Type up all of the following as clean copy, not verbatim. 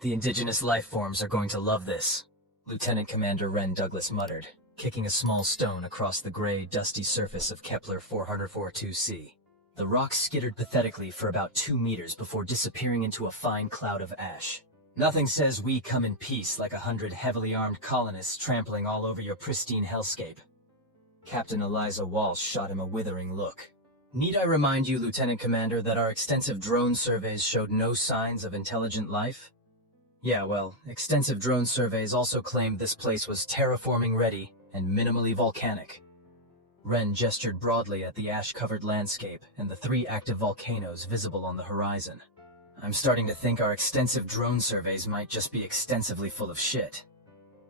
The indigenous life forms are going to love this, Lieutenant Commander Ren Douglas muttered, kicking a small stone across the gray, dusty surface of Kepler 442c. The rock skittered pathetically for about 2 meters before disappearing into a fine cloud of ash. Nothing says we come in peace like 100 heavily armed colonists trampling all over your pristine hellscape. Captain Eliza Walsh shot him a withering look. Need I remind you, Lieutenant Commander, that our extensive drone surveys showed no signs of intelligent life? Yeah, well, extensive drone surveys also claimed this place was terraforming ready and minimally volcanic. Ren gestured broadly at the ash-covered landscape and the 3 active volcanoes visible on the horizon. I'm starting to think our extensive drone surveys might just be extensively full of shit.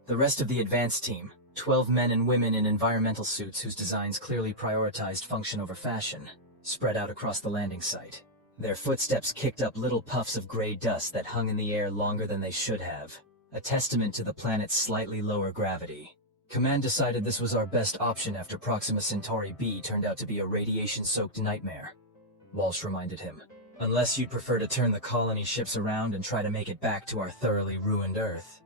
The rest of the advanced team, 12 men and women in environmental suits whose designs clearly prioritized function over fashion, spread out across the landing site. Their footsteps kicked up little puffs of gray dust that hung in the air longer than they should have, a testament to the planet's slightly lower gravity. Command decided this was our best option after Proxima Centauri b turned out to be a radiation-soaked nightmare, Walsh reminded him. Unless you'd prefer to turn the colony ships around and try to make it back to our thoroughly ruined Earth.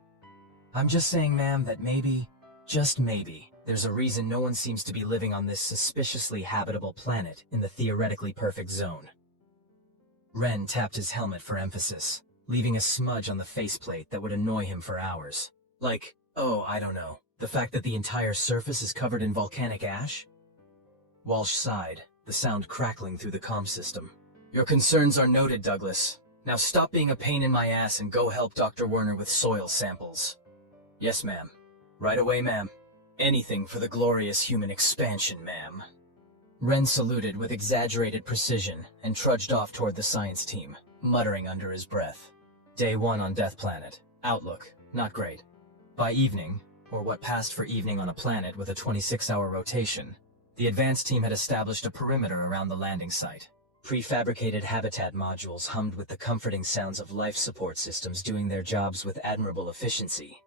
I'm just saying, ma'am, that maybe, just maybe, there's a reason no one seems to be living on this suspiciously habitable planet in the theoretically perfect zone. Ren tapped his helmet for emphasis, leaving a smudge on the faceplate that would annoy him for hours. Like, oh, I don't know, the fact that the entire surface is covered in volcanic ash? Walsh sighed, the sound crackling through the comm system. Your concerns are noted, Douglas. Now stop being a pain in my ass and go help Dr. Werner with soil samples. Yes, ma'am. Right away, ma'am. Anything for the glorious human expansion, ma'am. Ren saluted with exaggerated precision and trudged off toward the science team, muttering under his breath. Day 1 on Death Planet. Outlook, not great. By evening, or what passed for evening on a planet with a 26-hour rotation, the advanced team had established a perimeter around the landing site. Prefabricated habitat modules hummed with the comforting sounds of life support systems doing their jobs with admirable efficiency.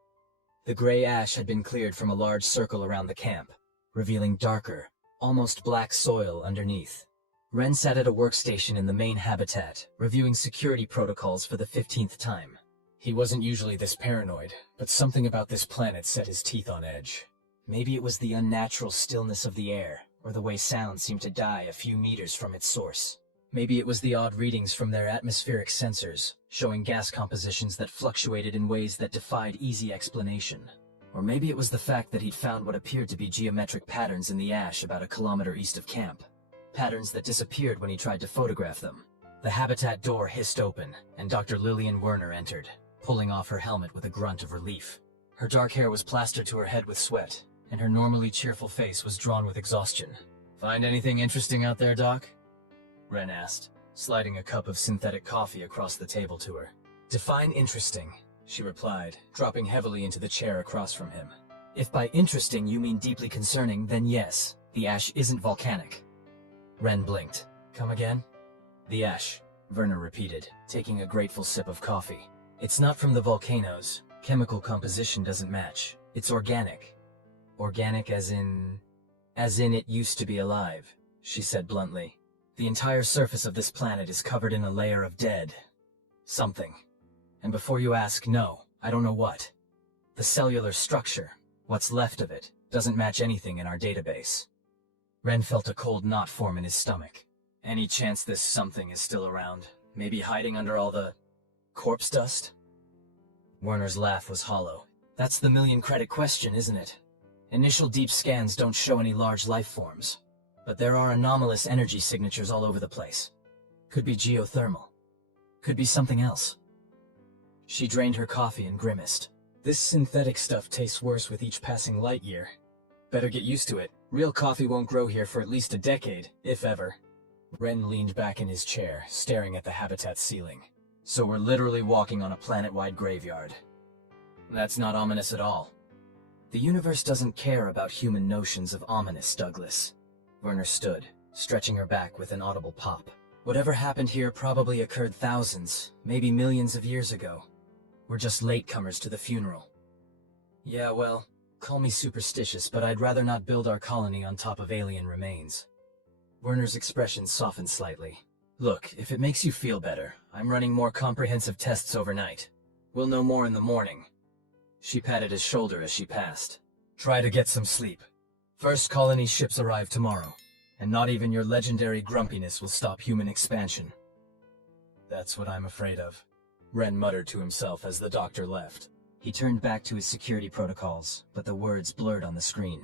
The gray ash had been cleared from a large circle around the camp, revealing darker, almost black soil underneath. Ren sat at a workstation in the main habitat, reviewing security protocols for the 15th time. He wasn't usually this paranoid, but something about this planet set his teeth on edge. Maybe it was the unnatural stillness of the air, or the way sound seemed to die a few meters from its source. Maybe it was the odd readings from their atmospheric sensors, showing gas compositions that fluctuated in ways that defied easy explanation. Or maybe it was the fact that he'd found what appeared to be geometric patterns in the ash about a kilometer east of camp. Patterns that disappeared when he tried to photograph them. The habitat door hissed open, and Dr. Lillian Werner entered, pulling off her helmet with a grunt of relief. Her dark hair was plastered to her head with sweat, and her normally cheerful face was drawn with exhaustion. Find anything interesting out there, Doc? Ren asked, sliding a cup of synthetic coffee across the table to her. Define interesting, she replied, dropping heavily into the chair across from him. If by interesting you mean deeply concerning, then yes, the ash isn't volcanic. Ren blinked. Come again? The ash, Werner repeated, taking a grateful sip of coffee. It's not from the volcanoes. Chemical composition doesn't match. It's organic. Organic as in it used to be alive, she said bluntly. The entire surface of this planet is covered in a layer of dead something. And before you ask, no, I don't know what. The cellular structure, what's left of it, doesn't match anything in our database. Ren felt a cold knot form in his stomach. Any chance this something is still around? Maybe hiding under all the corpse dust? Werner's laugh was hollow. That's the million-credit question, isn't it? Initial deep scans don't show any large life forms. But there are anomalous energy signatures all over the place. Could be geothermal. Could be something else. She drained her coffee and grimaced. This synthetic stuff tastes worse with each passing light year. Better get used to it. Real coffee won't grow here for at least a decade, if ever. Ren leaned back in his chair, staring at the habitat's ceiling. So we're literally walking on a planet-wide graveyard. That's not ominous at all. The universe doesn't care about human notions of ominous, Douglas. Werner stood, stretching her back with an audible pop. Whatever happened here probably occurred thousands, maybe millions of years ago. We're just latecomers to the funeral. Yeah, well, call me superstitious, but I'd rather not build our colony on top of alien remains. Werner's expression softened slightly. Look, if it makes you feel better, I'm running more comprehensive tests overnight. We'll know more in the morning. She patted his shoulder as she passed. Try to get some sleep. First colony ships arrive tomorrow, and not even your legendary grumpiness will stop human expansion. That's what I'm afraid of, Ren muttered to himself as the doctor left. He turned back to his security protocols, but the words blurred on the screen.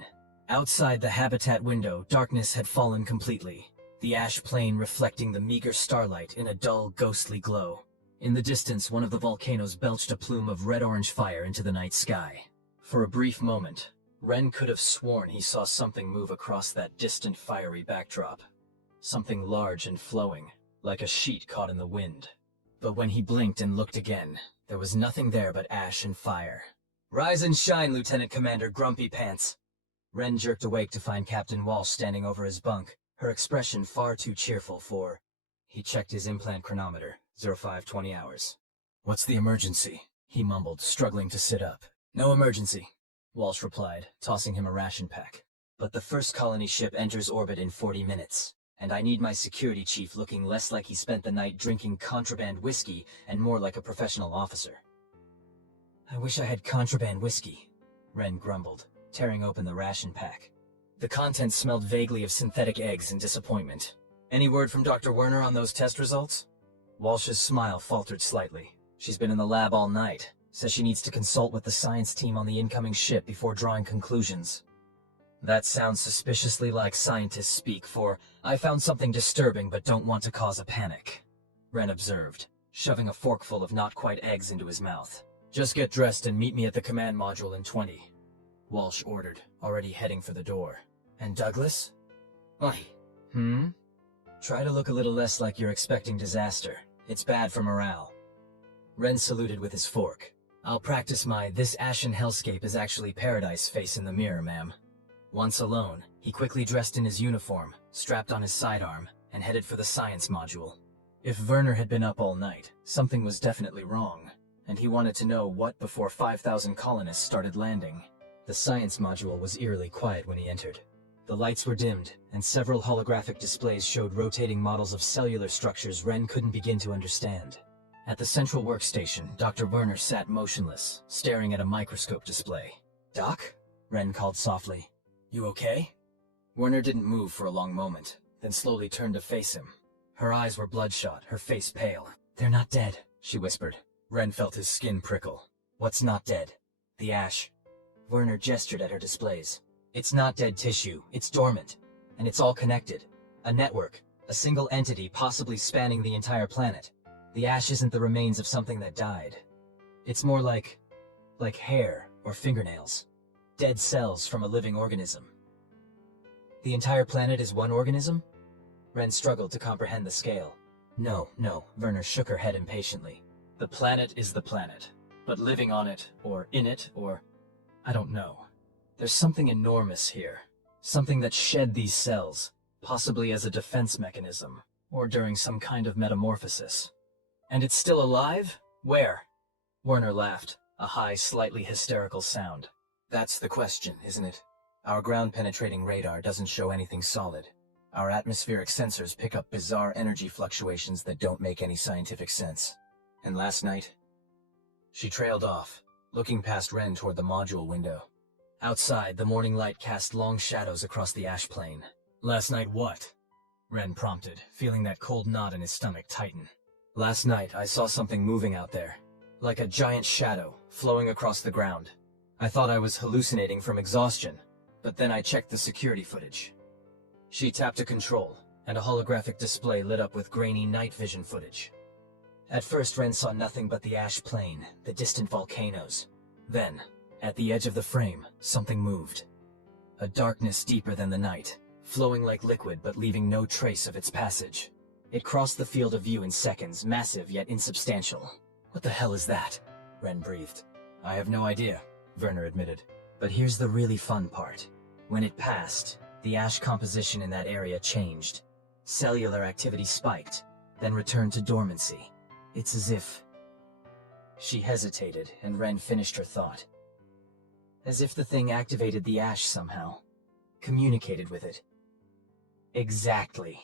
Outside the habitat window, darkness had fallen completely, the ash plain reflecting the meager starlight in a dull, ghostly glow. In the distance, one of the volcanoes belched a plume of red-orange fire into the night sky. For a brief moment, Ren could have sworn he saw something move across that distant fiery backdrop. Something large and flowing, like a sheet caught in the wind. But when he blinked and looked again, there was nothing there but ash and fire. Rise and shine, Lieutenant Commander Grumpy Pants! Ren jerked awake to find Captain Walsh standing over his bunk, her expression far too cheerful for... He checked his implant chronometer, 0520 hours. What's the emergency? He mumbled, struggling to sit up. No emergency, Walsh replied, tossing him a ration pack. But the first colony ship enters orbit in 40 minutes, and I need my security chief looking less like he spent the night drinking contraband whiskey and more like a professional officer. I wish I had contraband whiskey, Ren grumbled, tearing open the ration pack. The contents smelled vaguely of synthetic eggs and disappointment. Any word from Dr. Werner on those test results? Walsh's smile faltered slightly. She's been in the lab all night. Says she needs to consult with the science team on the incoming ship before drawing conclusions. That sounds suspiciously like scientists speak for, I found something disturbing but don't want to cause a panic, Ren observed, shoving a forkful of not-quite eggs into his mouth. Just get dressed and meet me at the command module in 20, Walsh ordered, already heading for the door. And Douglas? Oi. Try to look a little less like you're expecting disaster. It's bad for morale. Ren saluted with his fork. I'll practice my "this ashen hellscape is actually paradise" face in the mirror, ma'am. Once alone, he quickly dressed in his uniform, strapped on his sidearm, and headed for the science module. If Werner had been up all night, something was definitely wrong, and he wanted to know what before 5,000 colonists started landing. The science module was eerily quiet when he entered. The lights were dimmed, and several holographic displays showed rotating models of cellular structures Ren couldn't begin to understand. At the central workstation, Dr. Werner sat motionless, staring at a microscope display. Doc? Ren called softly. You okay? Werner didn't move for a long moment, then slowly turned to face him. Her eyes were bloodshot, her face pale. They're not dead, she whispered. Ren felt his skin prickle. What's not dead? The ash. Werner gestured at her displays. It's not dead tissue, it's dormant. And it's all connected. A network, a single entity possibly spanning the entire planet. The ash isn't the remains of something that died. It's more like hair or fingernails. Dead cells from a living organism. The entire planet is one organism? Ren struggled to comprehend the scale. No, Werner shook her head impatiently. The planet is the planet. But living on it, or in it, or... I don't know. There's something enormous here. Something that shed these cells, possibly as a defense mechanism, or during some kind of metamorphosis. And it's still alive? Where? Werner laughed, a high, slightly hysterical sound. That's the question, isn't it? Our ground-penetrating radar doesn't show anything solid. Our atmospheric sensors pick up bizarre energy fluctuations that don't make any scientific sense. And last night... She trailed off, looking past Ren toward the module window. Outside, the morning light cast long shadows across the ash plain. Last night what? Ren prompted, feeling that cold knot in his stomach tighten. Last night, I saw something moving out there. Like a giant shadow, flowing across the ground. I thought I was hallucinating from exhaustion, but then I checked the security footage. She tapped a control, and a holographic display lit up with grainy night vision footage. At first, Ren saw nothing but the ash plain, the distant volcanoes. Then, at the edge of the frame, something moved. A darkness deeper than the night, flowing like liquid but leaving no trace of its passage. It crossed the field of view in seconds, massive yet insubstantial. What the hell is that? Ren breathed. I have no idea, Werner admitted. But here's the really fun part. When it passed, the ash composition in that area changed. Cellular activity spiked, then returned to dormancy. It's as if... She hesitated, and Ren finished her thought. As if the thing activated the ash somehow. Communicated with it. Exactly.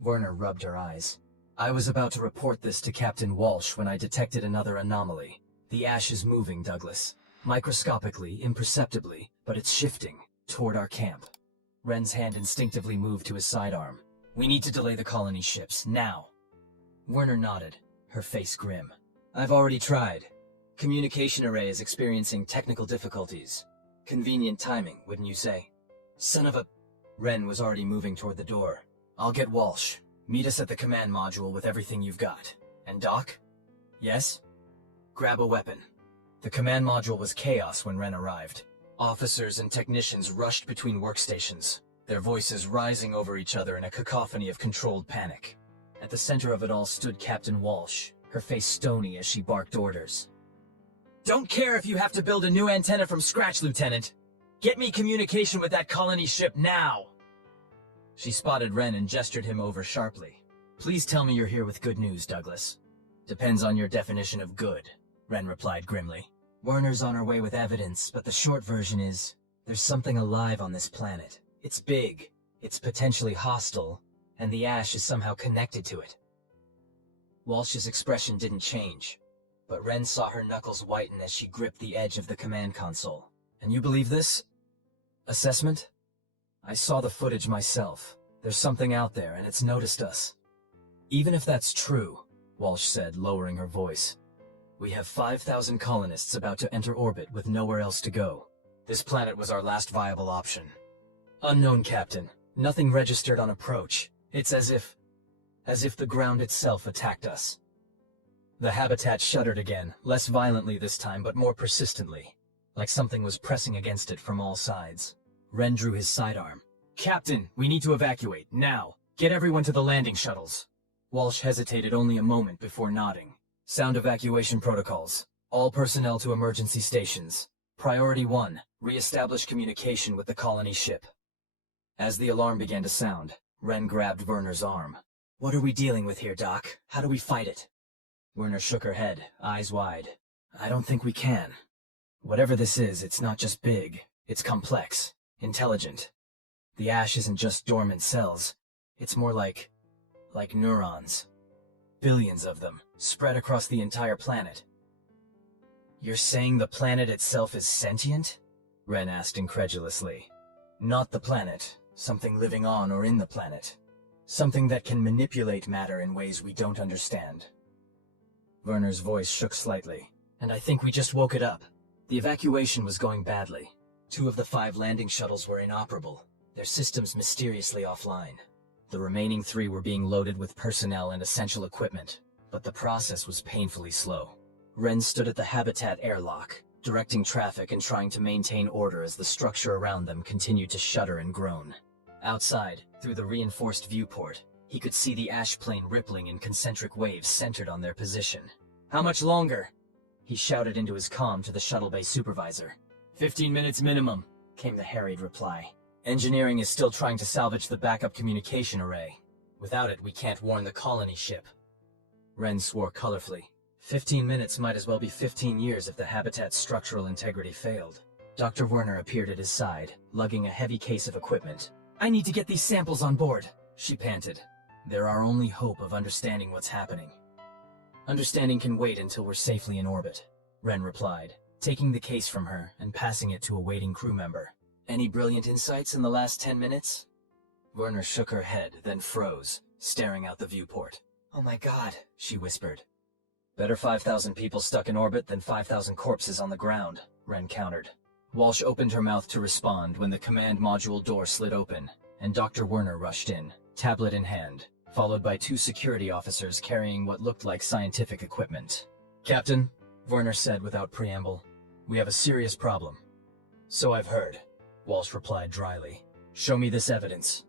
Werner rubbed her eyes. I was about to report this to Captain Walsh when I detected another anomaly. The ash is moving, Douglas. Microscopically, imperceptibly, but it's shifting toward our camp. Ren's hand instinctively moved to his sidearm. We need to delay the colony ships, now. Werner nodded, her face grim. I've already tried. Communication array is experiencing technical difficulties. Convenient timing, wouldn't you say? Son of a... Ren was already moving toward the door. I'll get Walsh. Meet us at the command module with everything you've got. And Doc? Yes? Grab a weapon. The command module was chaos when Ren arrived. Officers and technicians rushed between workstations, their voices rising over each other in a cacophony of controlled panic. At the center of it all stood Captain Walsh, her face stony as she barked orders. Don't care if you have to build a new antenna from scratch, Lieutenant. Get me communication with that colony ship now! She spotted Ren and gestured him over sharply. Please tell me you're here with good news, Douglas. Depends on your definition of good, Ren replied grimly. Werner's on her way with evidence, but the short version is, there's something alive on this planet. It's big, it's potentially hostile, and the ash is somehow connected to it. Walsh's expression didn't change, but Ren saw her knuckles whiten as she gripped the edge of the command console. And you believe this? Assessment? I saw the footage myself. There's something out there, and it's noticed us. Even if that's true, Walsh said, lowering her voice, we have 5,000 colonists about to enter orbit with nowhere else to go. This planet was our last viable option. Unknown, Captain. Nothing registered on approach. It's as if the ground itself attacked us. The habitat shuddered again, less violently this time, but more persistently, like something was pressing against it from all sides. Ren drew his sidearm. Captain, we need to evacuate, now. Get everyone to the landing shuttles. Walsh hesitated only a moment before nodding. Sound evacuation protocols. All personnel to emergency stations. Priority 1, re-establish communication with the colony ship. As the alarm began to sound, Ren grabbed Werner's arm. What are we dealing with here, Doc? How do we fight it? Werner shook her head, eyes wide. I don't think we can. Whatever this is, it's not just big. It's complex, intelligent. The ash isn't just dormant cells. It's more like neurons. Billions of them, spread across the entire planet. You're saying the planet itself is sentient? Ren asked incredulously. Not the planet, something living on or in the planet. Something that can manipulate matter in ways we don't understand. Werner's voice shook slightly. And I think we just woke it up. The evacuation was going badly. 2 of the 5 landing shuttles were inoperable, their systems mysteriously offline. The remaining 3 were being loaded with personnel and essential equipment, but the process was painfully slow. Ren stood at the habitat airlock, directing traffic and trying to maintain order as the structure around them continued to shudder and groan. Outside, through the reinforced viewport, he could see the ash plane rippling in concentric waves centered on their position. How much longer? He shouted into his comm to the shuttle bay supervisor. 15 minutes minimum, came the harried reply. Engineering is still trying to salvage the backup communication array. Without it, we can't warn the colony ship. Ren swore colorfully. 15 minutes might as well be 15 years if the habitat's structural integrity failed. Dr. Werner appeared at his side, lugging a heavy case of equipment. I need to get these samples on board, she panted. They're our only hope of understanding what's happening. Understanding can wait until we're safely in orbit, Ren replied, taking the case from her and passing it to a waiting crew member. Any brilliant insights in the last 10 minutes? Werner shook her head, then froze, staring out the viewport. Oh my god, she whispered. Better 5,000 people stuck in orbit than 5,000 corpses on the ground, Ren countered. Walsh opened her mouth to respond when the command module door slid open, and Dr. Werner rushed in, tablet in hand, followed by 2 security officers carrying what looked like scientific equipment. Captain, Werner said without preamble, we have a serious problem. So I've heard, Walsh replied dryly. Show me this evidence.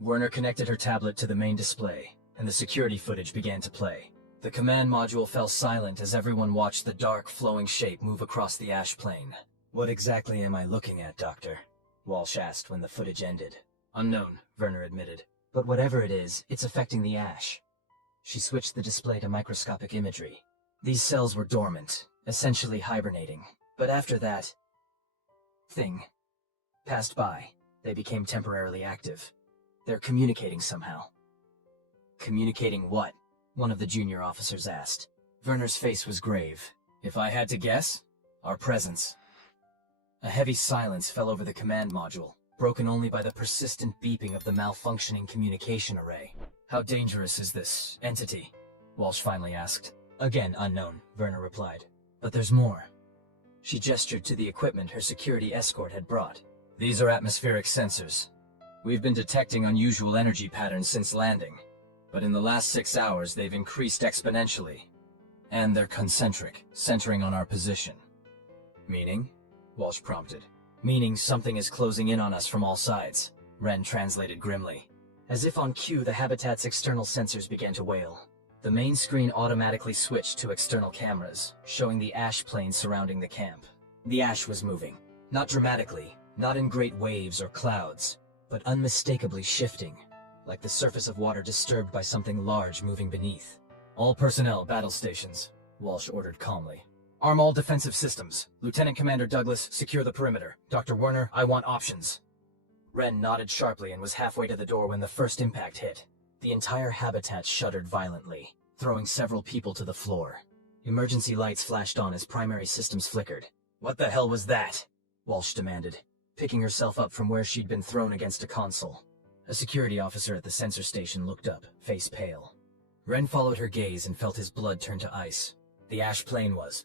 Werner connected her tablet to the main display, and the security footage began to play. The command module fell silent as everyone watched the dark, flowing shape move across the ash plane. What exactly am I looking at, Doctor? Walsh asked when the footage ended. Unknown, Werner admitted. But whatever it is, it's affecting the ash. She switched the display to microscopic imagery. These cells were dormant, essentially hibernating. But after that thing passed by, they became temporarily active. They're communicating somehow. Communicating what? One of the junior officers asked. Werner's face was grave. If I had to guess, our presence. A heavy silence fell over the command module, broken only by the persistent beeping of the malfunctioning communication array. How dangerous is this entity? Walsh finally asked. Again unknown, Werner replied. But there's more. She gestured to the equipment her security escort had brought. These are atmospheric sensors. We've been detecting unusual energy patterns since landing, but in the last 6 hours they've increased exponentially. And they're concentric, centering on our position. Meaning? Walsh prompted. Meaning something is closing in on us from all sides, Ren translated grimly. As if on cue, the habitat's external sensors began to wail. The main screen automatically switched to external cameras, showing the ash plain surrounding the camp. The ash was moving. Not dramatically, not in great waves or clouds, but unmistakably shifting, like the surface of water disturbed by something large moving beneath. All personnel, battle stations, Walsh ordered calmly. Arm all defensive systems. Lieutenant Commander Douglas, secure the perimeter. Dr. Werner, I want options. Ren nodded sharply and was halfway to the door when the first impact hit. The entire habitat shuddered violently, throwing several people to the floor. Emergency lights flashed on as primary systems flickered. What the hell was that? Walsh demanded, picking herself up from where she'd been thrown against a console. A security officer at the sensor station looked up, face pale. Ren followed her gaze and felt his blood turn to ice. The ash plain was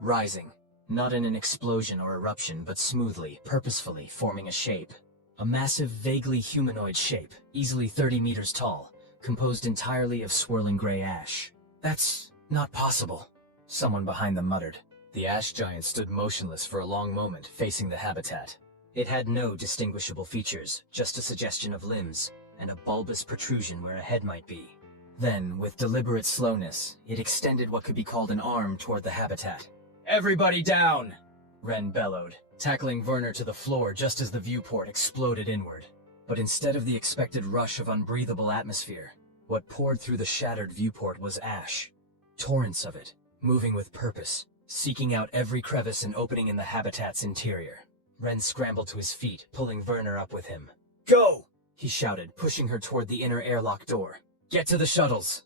rising, not in an explosion or eruption, but smoothly, purposefully forming a shape. A massive, vaguely humanoid shape, easily 30 meters tall, composed entirely of swirling gray ash. That's not possible, someone behind them muttered. The ash giant stood motionless for a long moment, facing the habitat. It had no distinguishable features, just a suggestion of limbs, and a bulbous protrusion where a head might be. Then, with deliberate slowness, it extended what could be called an arm toward the habitat. Everybody down! Ren bellowed, tackling Werner to the floor just as the viewport exploded inward. But instead of the expected rush of unbreathable atmosphere, what poured through the shattered viewport was ash. Torrents of it, moving with purpose, seeking out every crevice and opening in the habitat's interior. Ren scrambled to his feet, pulling Werner up with him. Go! He shouted, pushing her toward the inner airlock door. Get to the shuttles!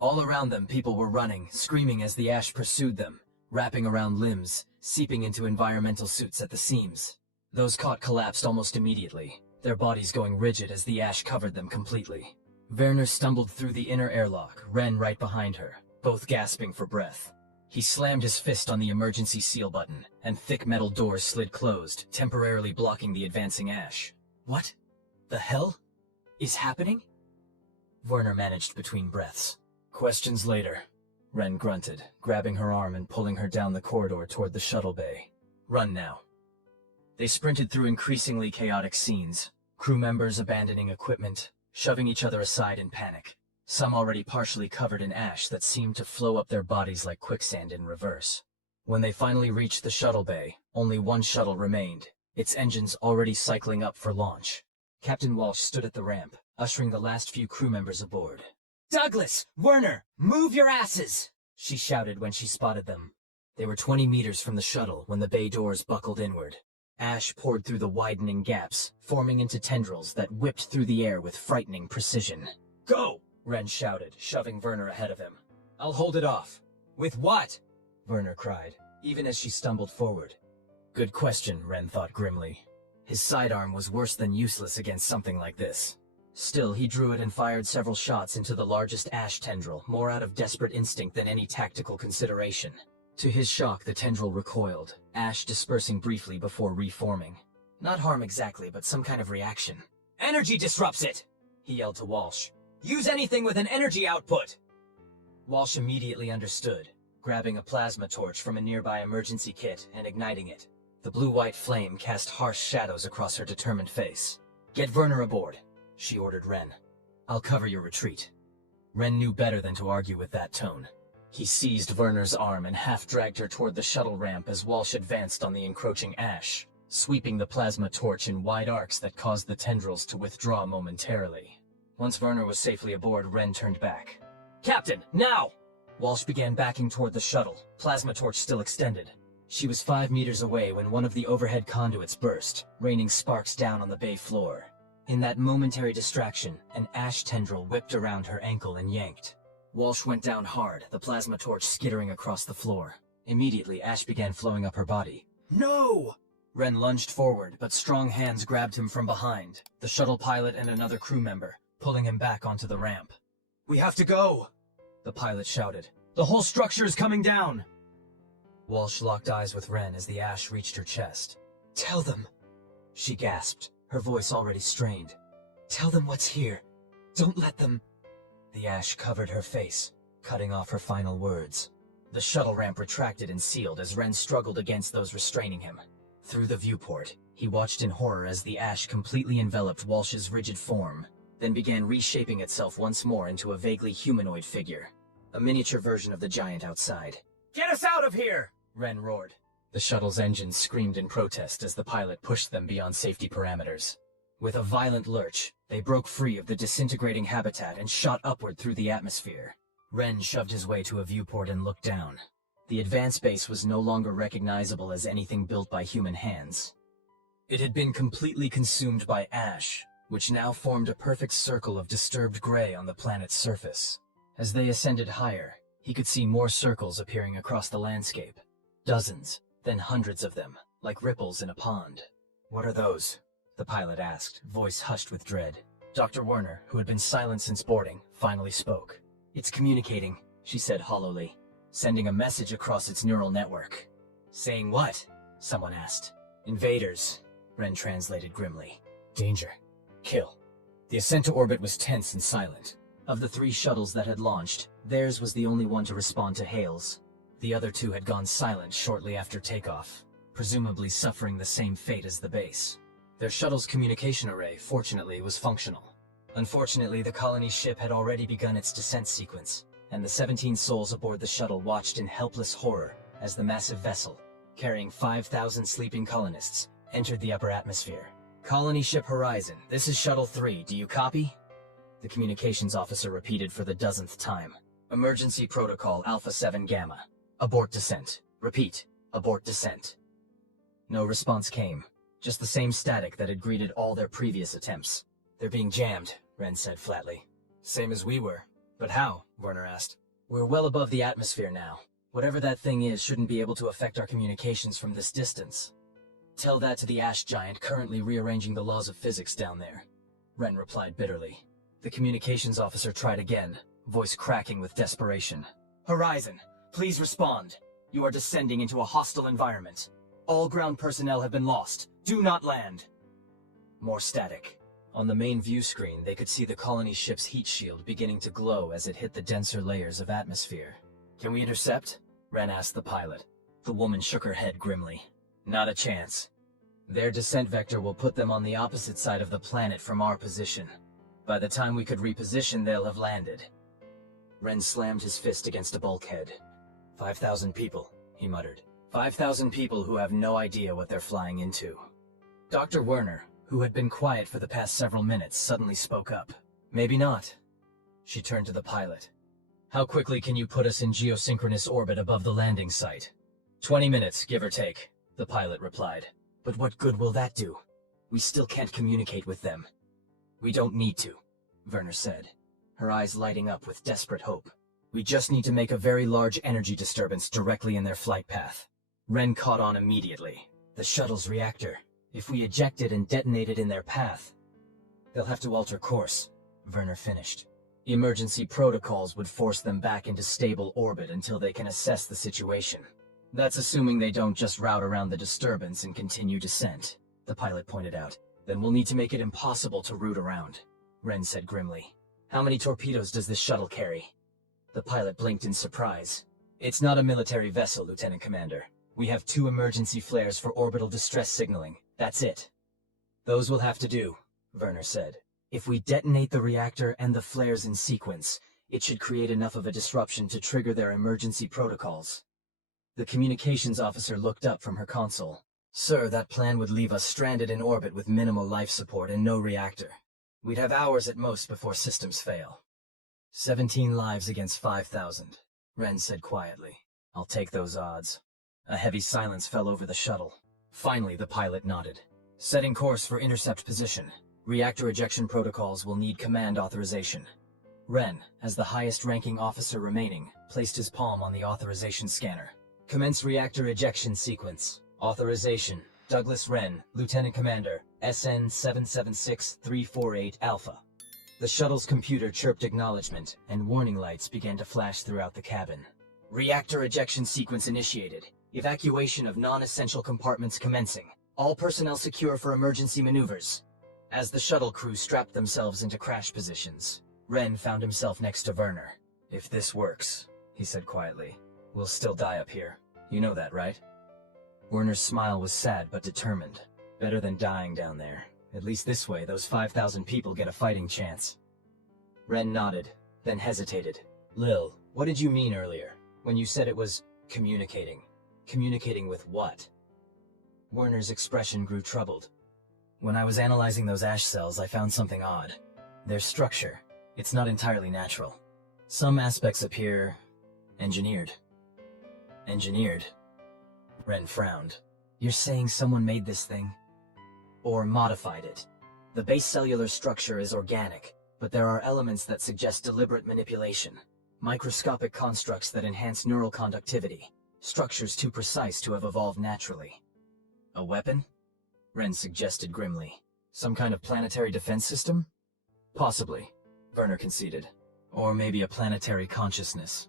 All around them, people were running, screaming as the ash pursued them, wrapping around limbs, seeping into environmental suits at the seams. Those caught collapsed almost immediately, their bodies going rigid as the ash covered them completely. Werner stumbled through the inner airlock, Ren right behind her, both gasping for breath. He slammed his fist on the emergency seal button, and thick metal doors slid closed, temporarily blocking the advancing ash. What the hell is happening? Werner managed between breaths. Questions later, Ren grunted, grabbing her arm and pulling her down the corridor toward the shuttle bay. Run now. They sprinted through increasingly chaotic scenes, crew members abandoning equipment, shoving each other aside in panic, some already partially covered in ash that seemed to flow up their bodies like quicksand in reverse. When they finally reached the shuttle bay, only one shuttle remained, its engines already cycling up for launch. Captain Walsh stood at the ramp, ushering the last few crew members aboard. Douglas! Werner! Move your asses! She shouted when she spotted them. They were 20 meters from the shuttle when the bay doors buckled inward. Ash poured through the widening gaps, forming into tendrils that whipped through the air with frightening precision. Go! Ren shouted, shoving Werner ahead of him. I'll hold it off. With what? Werner cried, even as she stumbled forward. Good question, Ren thought grimly. His sidearm was worse than useless against something like this. Still, he drew it and fired several shots into the largest ash tendril, more out of desperate instinct than any tactical consideration. To his shock, the tendril recoiled, ash dispersing briefly before reforming. Not harm exactly, but some kind of reaction. Energy disrupts it! He yelled to Walsh. Use anything with an energy output! Walsh immediately understood, grabbing a plasma torch from a nearby emergency kit and igniting it. The blue-white flame cast harsh shadows across her determined face. Get Werner aboard, she ordered Ren. I'll cover your retreat. Ren knew better than to argue with that tone. He seized Werner's arm and half-dragged her toward the shuttle ramp as Walsh advanced on the encroaching ash, sweeping the plasma torch in wide arcs that caused the tendrils to withdraw momentarily. Once Werner was safely aboard, Ren turned back. Captain, now! Walsh began backing toward the shuttle, plasma torch still extended. She was 5 meters away when one of the overhead conduits burst, raining sparks down on the bay floor. In that momentary distraction, an ash tendril whipped around her ankle and yanked. Walsh went down hard, the plasma torch skittering across the floor. Immediately, ash began flowing up her body. No! Ren lunged forward, but strong hands grabbed him from behind, the shuttle pilot and another crew member, pulling him back onto the ramp. We have to go! The pilot shouted. The whole structure is coming down! Walsh locked eyes with Ren as the ash reached her chest. Tell them, she gasped, her voice already strained. Tell them what's here. Don't let them... The ash covered her face, cutting off her final words. The shuttle ramp retracted and sealed as Ren struggled against those restraining him. Through the viewport, he watched in horror as the ash completely enveloped Walsh's rigid form, then began reshaping itself once more into a vaguely humanoid figure. A miniature version of the giant outside. Get us out of here! Ren roared. The shuttle's engines screamed in protest as the pilot pushed them beyond safety parameters. With a violent lurch, they broke free of the disintegrating habitat and shot upward through the atmosphere. Ren shoved his way to a viewport and looked down. The advanced base was no longer recognizable as anything built by human hands. It had been completely consumed by ash, which now formed a perfect circle of disturbed gray on the planet's surface. As they ascended higher, he could see more circles appearing across the landscape. Dozens, then hundreds of them, like ripples in a pond. What are those? The pilot asked, voice hushed with dread. Dr. Werner, who had been silent since boarding, finally spoke. It's communicating, she said hollowly, sending a message across its neural network. Saying what? Someone asked. Invaders, Ren translated grimly. Danger. Kill. The ascent to orbit was tense and silent. Of the 3 shuttles that had launched, theirs was the only one to respond to hails. The other 2 had gone silent shortly after takeoff, presumably suffering the same fate as the base. Their shuttle's communication array, fortunately, was functional. Unfortunately, the colony's ship had already begun its descent sequence, and the 17 souls aboard the shuttle watched in helpless horror as the massive vessel, carrying 5,000 sleeping colonists, entered the upper atmosphere. Colony ship Horizon, this is Shuttle 3, do you copy? The communications officer repeated for the dozenth time. Emergency protocol Alpha 7 Gamma. Abort descent. Repeat, abort descent. No response came, just the same static that had greeted all their previous attempts. They're being jammed, Ren said flatly. Same as we were. But how? Werner asked. We're well above the atmosphere now. Whatever that thing is shouldn't be able to affect our communications from this distance. Tell that to the ash giant currently rearranging the laws of physics down there. Ren replied bitterly. The communications officer tried again, voice cracking with desperation. Horizon, please respond. You are descending into a hostile environment. All ground personnel have been lost. Do not land. More static. On the main view screen, they could see the colony ship's heat shield beginning to glow as it hit the denser layers of atmosphere. Can we intercept? Ren asked the pilot. The woman shook her head grimly. Not a chance. Their descent vector will put them on the opposite side of the planet from our position. By the time we could reposition, they'll have landed. Ren slammed his fist against a bulkhead. 5,000 people, he muttered. 5,000 people who have no idea what they're flying into. Dr. Werner, who had been quiet for the past several minutes, suddenly spoke up. Maybe not. She turned to the pilot. How quickly can you put us in geosynchronous orbit above the landing site? 20 minutes, give or take, the pilot replied. But what good will that do? We still can't communicate with them. We don't need to, Werner said, her eyes lighting up with desperate hope. We just need to make a very large energy disturbance directly in their flight path. Ren caught on immediately. The shuttle's reactor. If we eject it and detonate it in their path, they'll have to alter course, Werner finished. Emergency protocols would force them back into stable orbit until they can assess the situation. That's assuming they don't just route around the disturbance and continue descent, the pilot pointed out. Then we'll need to make it impossible to route around, Ren said grimly. How many torpedoes does this shuttle carry? The pilot blinked in surprise. It's not a military vessel, Lieutenant Commander. We have 2 emergency flares for orbital distress signaling. That's it. Those will have to do, Werner said. If we detonate the reactor and the flares in sequence, it should create enough of a disruption to trigger their emergency protocols. The communications officer looked up from her console. Sir, that plan would leave us stranded in orbit with minimal life support and no reactor. We'd have hours at most before systems fail. 17 lives against 5,000, Ren said quietly. I'll take those odds. A heavy silence fell over the shuttle. Finally, the pilot nodded. Setting course for intercept position. Reactor ejection protocols will need command authorization. Ren, as the highest-ranking officer remaining, placed his palm on the authorization scanner. Commence reactor ejection sequence. Authorization. Douglas Ren, Lieutenant Commander, SN 776348 Alpha. The shuttle's computer chirped acknowledgement, and warning lights began to flash throughout the cabin. Reactor ejection sequence initiated. Evacuation of non-essential compartments commencing. All personnel secure for emergency maneuvers. As the shuttle crew strapped themselves into crash positions, Ren found himself next to Werner. "If this works," he said quietly, "we'll still die up here. You know that, right?" Werner's smile was sad but determined. "Better than dying down there. At least this way, those 5,000 people get a fighting chance." Ren nodded, then hesitated. "Lil, what did you mean earlier, when you said it was communicating? Communicating with what?" Werner's expression grew troubled. "When I was analyzing those ash cells, I found something odd. Their structure. It's not entirely natural. Some aspects appear engineered." "Engineered?" Ren frowned. "You're saying someone made this thing? Or modified it? The base cellular structure is organic, but there are elements that suggest deliberate manipulation. Microscopic constructs that enhance neural conductivity. Structures too precise to have evolved naturally." "A weapon?" Ren suggested grimly. "Some kind of planetary defense system?" "Possibly," Werner conceded. "Or maybe a planetary consciousness.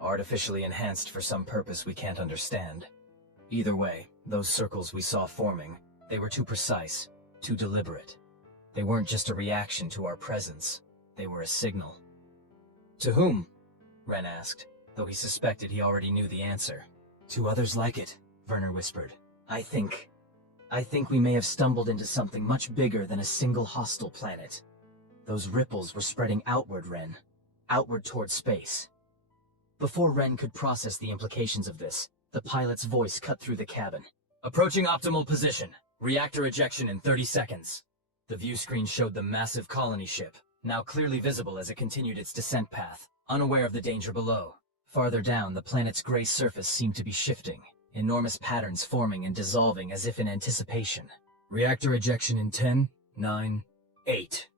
Artificially enhanced for some purpose we can't understand. Either way, those circles we saw forming, they were too precise, too deliberate. They weren't just a reaction to our presence. They were a signal." "To whom?" Ren asked, though he suspected he already knew the answer. "To others like it," Werner whispered. I think we may have stumbled into something much bigger than a single hostile planet. Those ripples were spreading outward, Ren. Outward toward space." Before Ren could process the implications of this, the pilot's voice cut through the cabin. "Approaching optimal position. Reactor ejection in 30 seconds. The view screen showed the massive colony ship, now clearly visible as it continued its descent path, unaware of the danger below. Farther down, the planet's gray surface seemed to be shifting, enormous patterns forming and dissolving as if in anticipation. "Reactor ejection in 10, 9, 8.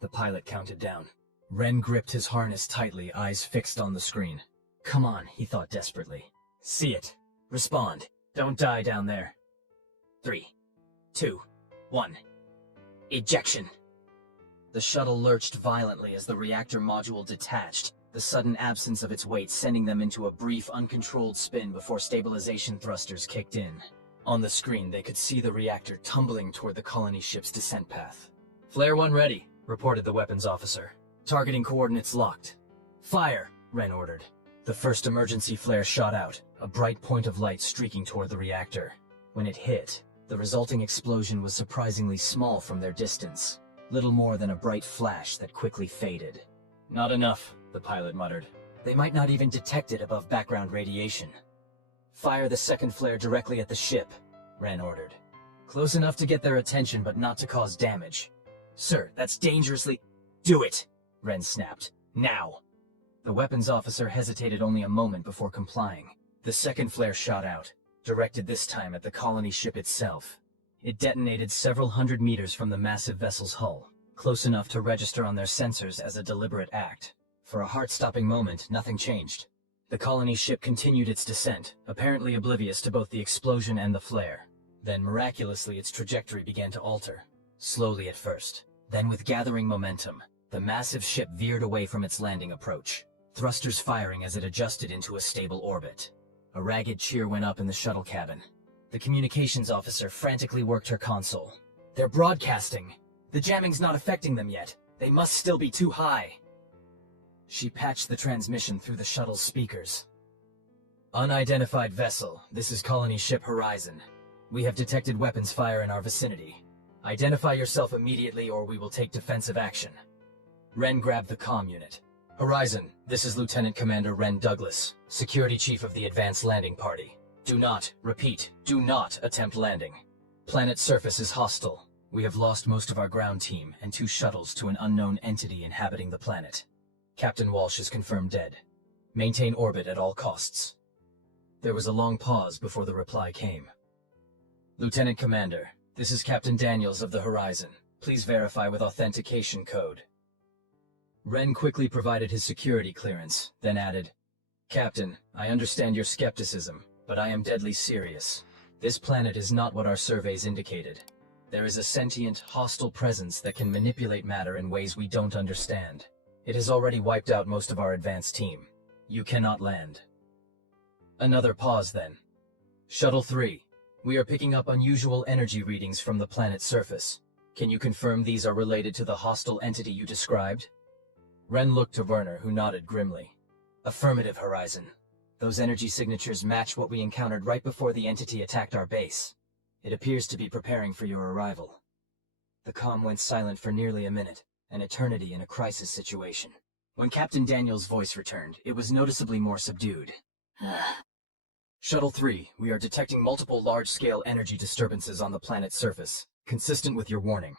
The pilot counted down. Ren gripped his harness tightly, eyes fixed on the screen. "Come on," he thought desperately. "See it. Respond. Don't die down there." 3, 2, 1. Ejection. The shuttle lurched violently as the reactor module detached, the sudden absence of its weight sending them into a brief, uncontrolled spin before stabilization thrusters kicked in. On the screen, they could see the reactor tumbling toward the colony ship's descent path. "Flare 1 ready," reported the weapons officer. "Targeting coordinates locked." "Fire," Ren ordered. The first emergency flare shot out, a bright point of light streaking toward the reactor. When it hit, the resulting explosion was surprisingly small from their distance, little more than a bright flash that quickly faded. "Not enough," the pilot muttered. "They might not even detect it above background radiation." "Fire the second flare directly at the ship," Ren ordered. "Close enough to get their attention, but not to cause damage." "Sir, that's dangerously—" "Do it!" Ren snapped. "Now!" The weapons officer hesitated only a moment before complying. The second flare shot out, directed this time at the colony ship itself. It detonated several hundred meters from the massive vessel's hull, close enough to register on their sensors as a deliberate act. For a heart-stopping moment, nothing changed. The colony ship continued its descent, apparently oblivious to both the explosion and the flare. Then, miraculously, its trajectory began to alter. Slowly at first. Then, with gathering momentum, the massive ship veered away from its landing approach, thrusters firing as it adjusted into a stable orbit. A ragged cheer went up in the shuttle cabin. The communications officer frantically worked her console. "They're broadcasting! The jamming's not affecting them yet. They must still be too high." She patched the transmission through the shuttle's speakers. "Unidentified vessel, this is colony ship Horizon. We have detected weapons fire in our vicinity. Identify yourself immediately or we will take defensive action." Ren grabbed the comm unit. "Horizon, this is Lieutenant Commander Ren Douglas, Security Chief of the Advanced Landing Party. Do not, repeat, do not attempt landing. Planet surface is hostile. We have lost most of our ground team and 2 shuttles to an unknown entity inhabiting the planet. Captain Walsh is confirmed dead. Maintain orbit at all costs." There was a long pause before the reply came. "Lieutenant Commander, this is Captain Daniels of the Horizon. Please verify with authentication code." Ren quickly provided his security clearance, then added, "Captain, I understand your skepticism, but I am deadly serious. This planet is not what our surveys indicated. There is a sentient, hostile presence that can manipulate matter in ways we don't understand. It has already wiped out most of our advanced team. You cannot land." Another pause then. "Shuttle 3, we are picking up unusual energy readings from the planet's surface. Can you confirm these are related to the hostile entity you described?" Ren looked to Werner, who nodded grimly. "Affirmative, Horizon. Those energy signatures match what we encountered right before the entity attacked our base. It appears to be preparing for your arrival." The comm went silent for nearly a minute, an eternity in a crisis situation. When Captain Daniels' voice returned, it was noticeably more subdued. "Shuttle 3, we are detecting multiple large-scale energy disturbances on the planet's surface, consistent with your warning.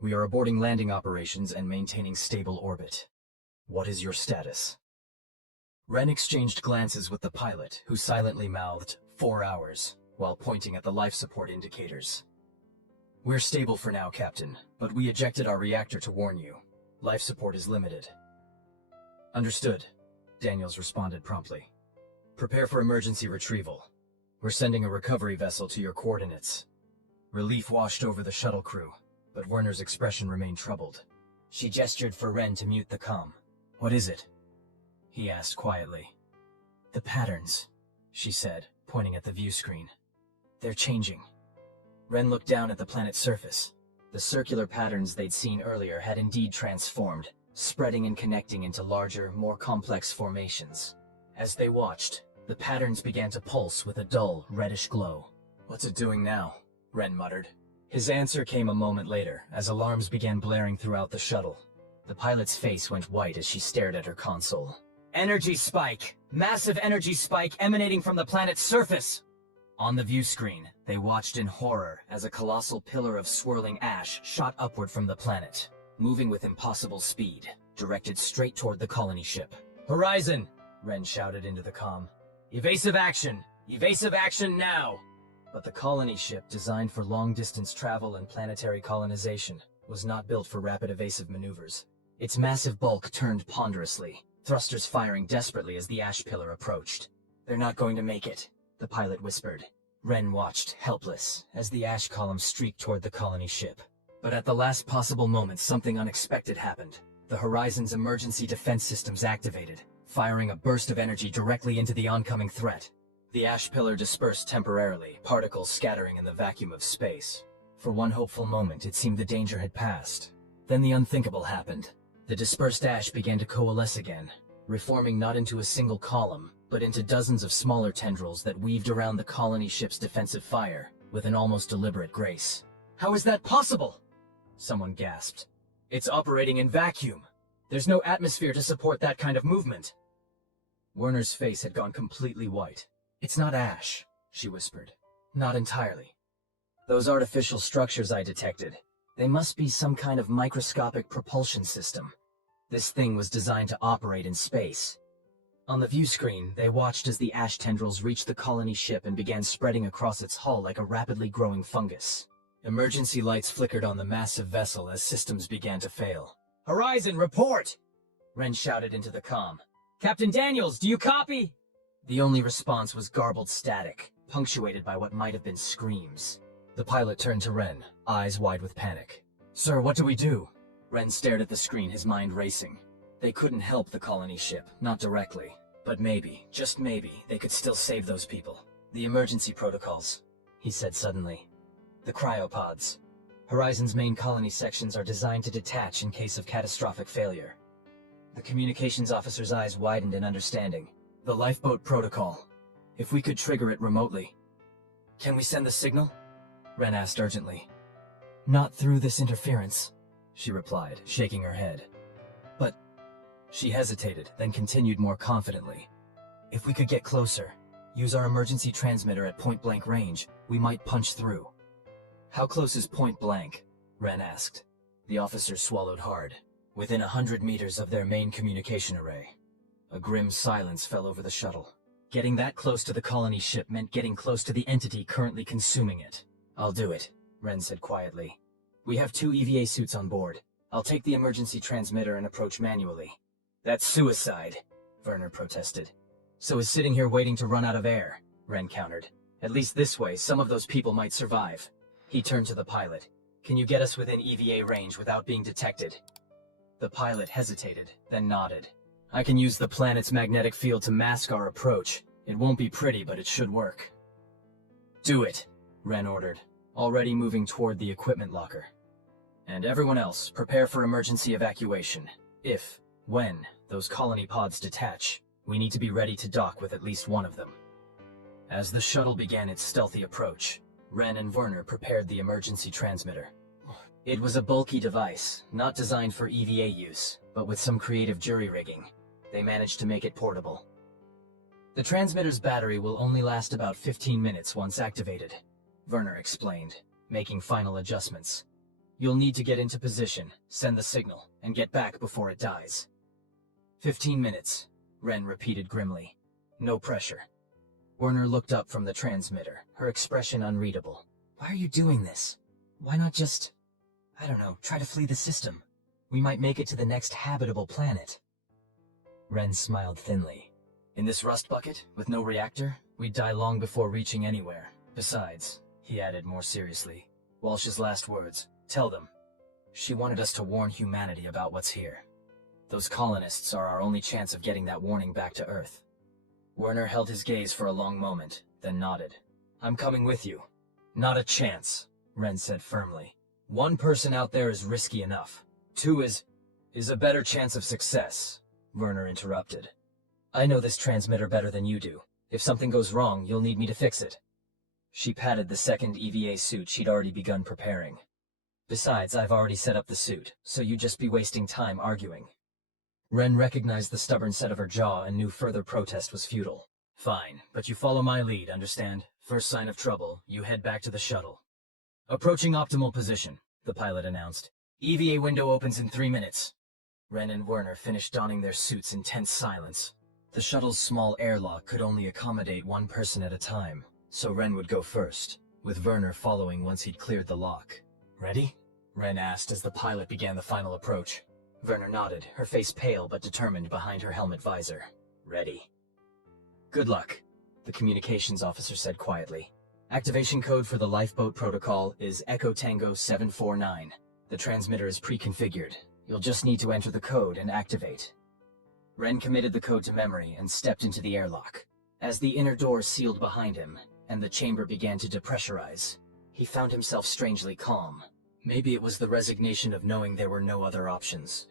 We are aborting landing operations and maintaining stable orbit. What is your status?" Ren exchanged glances with the pilot, who silently mouthed, 4 hours, while pointing at the life support indicators. "We're stable for now, Captain, but we ejected our reactor to warn you. Life support is limited." "Understood," Daniels responded promptly. "Prepare for emergency retrieval. We're sending a recovery vessel to your coordinates." Relief washed over the shuttle crew, but Werner's expression remained troubled. She gestured for Ren to mute the comm. "What is it?" he asked quietly. "The patterns," she said, pointing at the view screen. "They're changing." Ren looked down at the planet's surface. The circular patterns they'd seen earlier had indeed transformed, spreading and connecting into larger, more complex formations. As they watched, the patterns began to pulse with a dull, reddish glow. "What's it doing now?" Ren muttered. His answer came a moment later, as alarms began blaring throughout the shuttle. The pilot's face went white as she stared at her console. "Energy spike! Massive energy spike emanating from the planet's surface!" On the view screen, they watched in horror as a colossal pillar of swirling ash shot upward from the planet, moving with impossible speed, directed straight toward the colony ship. "Horizon!" Ren shouted into the comm. "Evasive action! Evasive action now!" But the colony ship, designed for long-distance travel and planetary colonization, was not built for rapid evasive maneuvers. Its massive bulk turned ponderously, thrusters firing desperately as the ash pillar approached. "They're not going to make it," the pilot whispered. Ren watched, helpless, as the ash column streaked toward the colony ship. But at the last possible moment, something unexpected happened. The Horizon's emergency defense systems activated, firing a burst of energy directly into the oncoming threat. The ash pillar dispersed temporarily, particles scattering in the vacuum of space. For one hopeful moment, it seemed the danger had passed. Then the unthinkable happened. The dispersed ash began to coalesce again, reforming not into a single column, but into dozens of smaller tendrils that weaved around the colony ship's defensive fire, with an almost deliberate grace. "How is that possible?" someone gasped. "It's operating in vacuum. There's no atmosphere to support that kind of movement." Werner's face had gone completely white. "It's not ash," she whispered. "Not entirely. Those artificial structures I detected, they must be some kind of microscopic propulsion system. This thing was designed to operate in space." On the view screen, they watched as the ash tendrils reached the colony ship and began spreading across its hull like a rapidly growing fungus. Emergency lights flickered on the massive vessel as systems began to fail. "Horizon, report!" Ren shouted into the comm. "Captain Daniels, do you copy?" The only response was garbled static, punctuated by what might have been screams. The pilot turned to Ren, eyes wide with panic. "Sir, what do we do?" Ren stared at the screen, his mind racing. They couldn't help the colony ship, not directly. But maybe, just maybe, they could still save those people. "The emergency protocols," he said suddenly. "The cryopods. Horizon's main colony sections are designed to detach in case of catastrophic failure." The communications officer's eyes widened in understanding. "The lifeboat protocol. If we could trigger it remotely." "Can we send the signal?" Ren asked urgently. "Not through this interference," she replied, shaking her head. "But..." She hesitated, then continued more confidently. "If we could get closer, use our emergency transmitter at point-blank range, we might punch through." "How close is point-blank?" Ren asked. The officer swallowed hard. "Within 100 meters of their main communication array." A grim silence fell over the shuttle. Getting that close to the colony ship meant getting close to the entity currently consuming it. "I'll do it," Ren said quietly. "We have 2 EVA suits on board. I'll take the emergency transmitter and approach manually. That's suicide, Werner protested. So is sitting here waiting to run out of air, Ren countered. At least this way, some of those people might survive. He turned to the pilot. Can you get us within EVA range without being detected? The pilot hesitated, then nodded. I can use the planet's magnetic field to mask our approach. It won't be pretty, but it should work. Do it, Ren ordered, already moving toward the equipment locker. And everyone else, prepare for emergency evacuation. When, those colony pods detach, we need to be ready to dock with at least one of them. As the shuttle began its stealthy approach, Ren and Werner prepared the emergency transmitter. It was a bulky device, not designed for EVA use, but with some creative jury-rigging, they managed to make it portable. The transmitter's battery will only last about 15 minutes once activated, Werner explained, making final adjustments. You'll need to get into position, send the signal, and get back before it dies. 15 minutes, Ren repeated grimly. No pressure. Werner looked up from the transmitter, her expression unreadable. Why are you doing this? Why not just, I don't know, try to flee the system? We might make it to the next habitable planet. Ren smiled thinly. In this rust bucket, with no reactor, we'd die long before reaching anywhere. Besides, he added more seriously, Walsh's last words, tell them. She wanted us to warn humanity about what's here. Those colonists are our only chance of getting that warning back to Earth. Werner held his gaze for a long moment, then nodded. I'm coming with you. Not a chance, Ren said firmly. One person out there is risky enough. Two is a better chance of success, Werner interrupted. I know this transmitter better than you do. If something goes wrong, you'll need me to fix it. She patted the second EVA suit she'd already begun preparing. Besides, I've already set up the suit, so you'd just be wasting time arguing. Ren recognized the stubborn set of her jaw and knew further protest was futile. Fine, but you follow my lead, understand? First sign of trouble, you head back to the shuttle. Approaching optimal position, the pilot announced. EVA window opens in 3 minutes. Ren and Werner finished donning their suits in tense silence. The shuttle's small airlock could only accommodate one person at a time, so Ren would go first, with Werner following once he'd cleared the lock. Ready? Ren asked as the pilot began the final approach. Werner nodded, her face pale but determined behind her helmet visor. Ready. Good luck, the communications officer said quietly. Activation code for the lifeboat protocol is Echo Tango 749. The transmitter is pre-configured. You'll just need to enter the code and activate. Ren committed the code to memory and stepped into the airlock. As the inner door sealed behind him, and the chamber began to depressurize, he found himself strangely calm. Maybe it was the resignation of knowing there were no other options.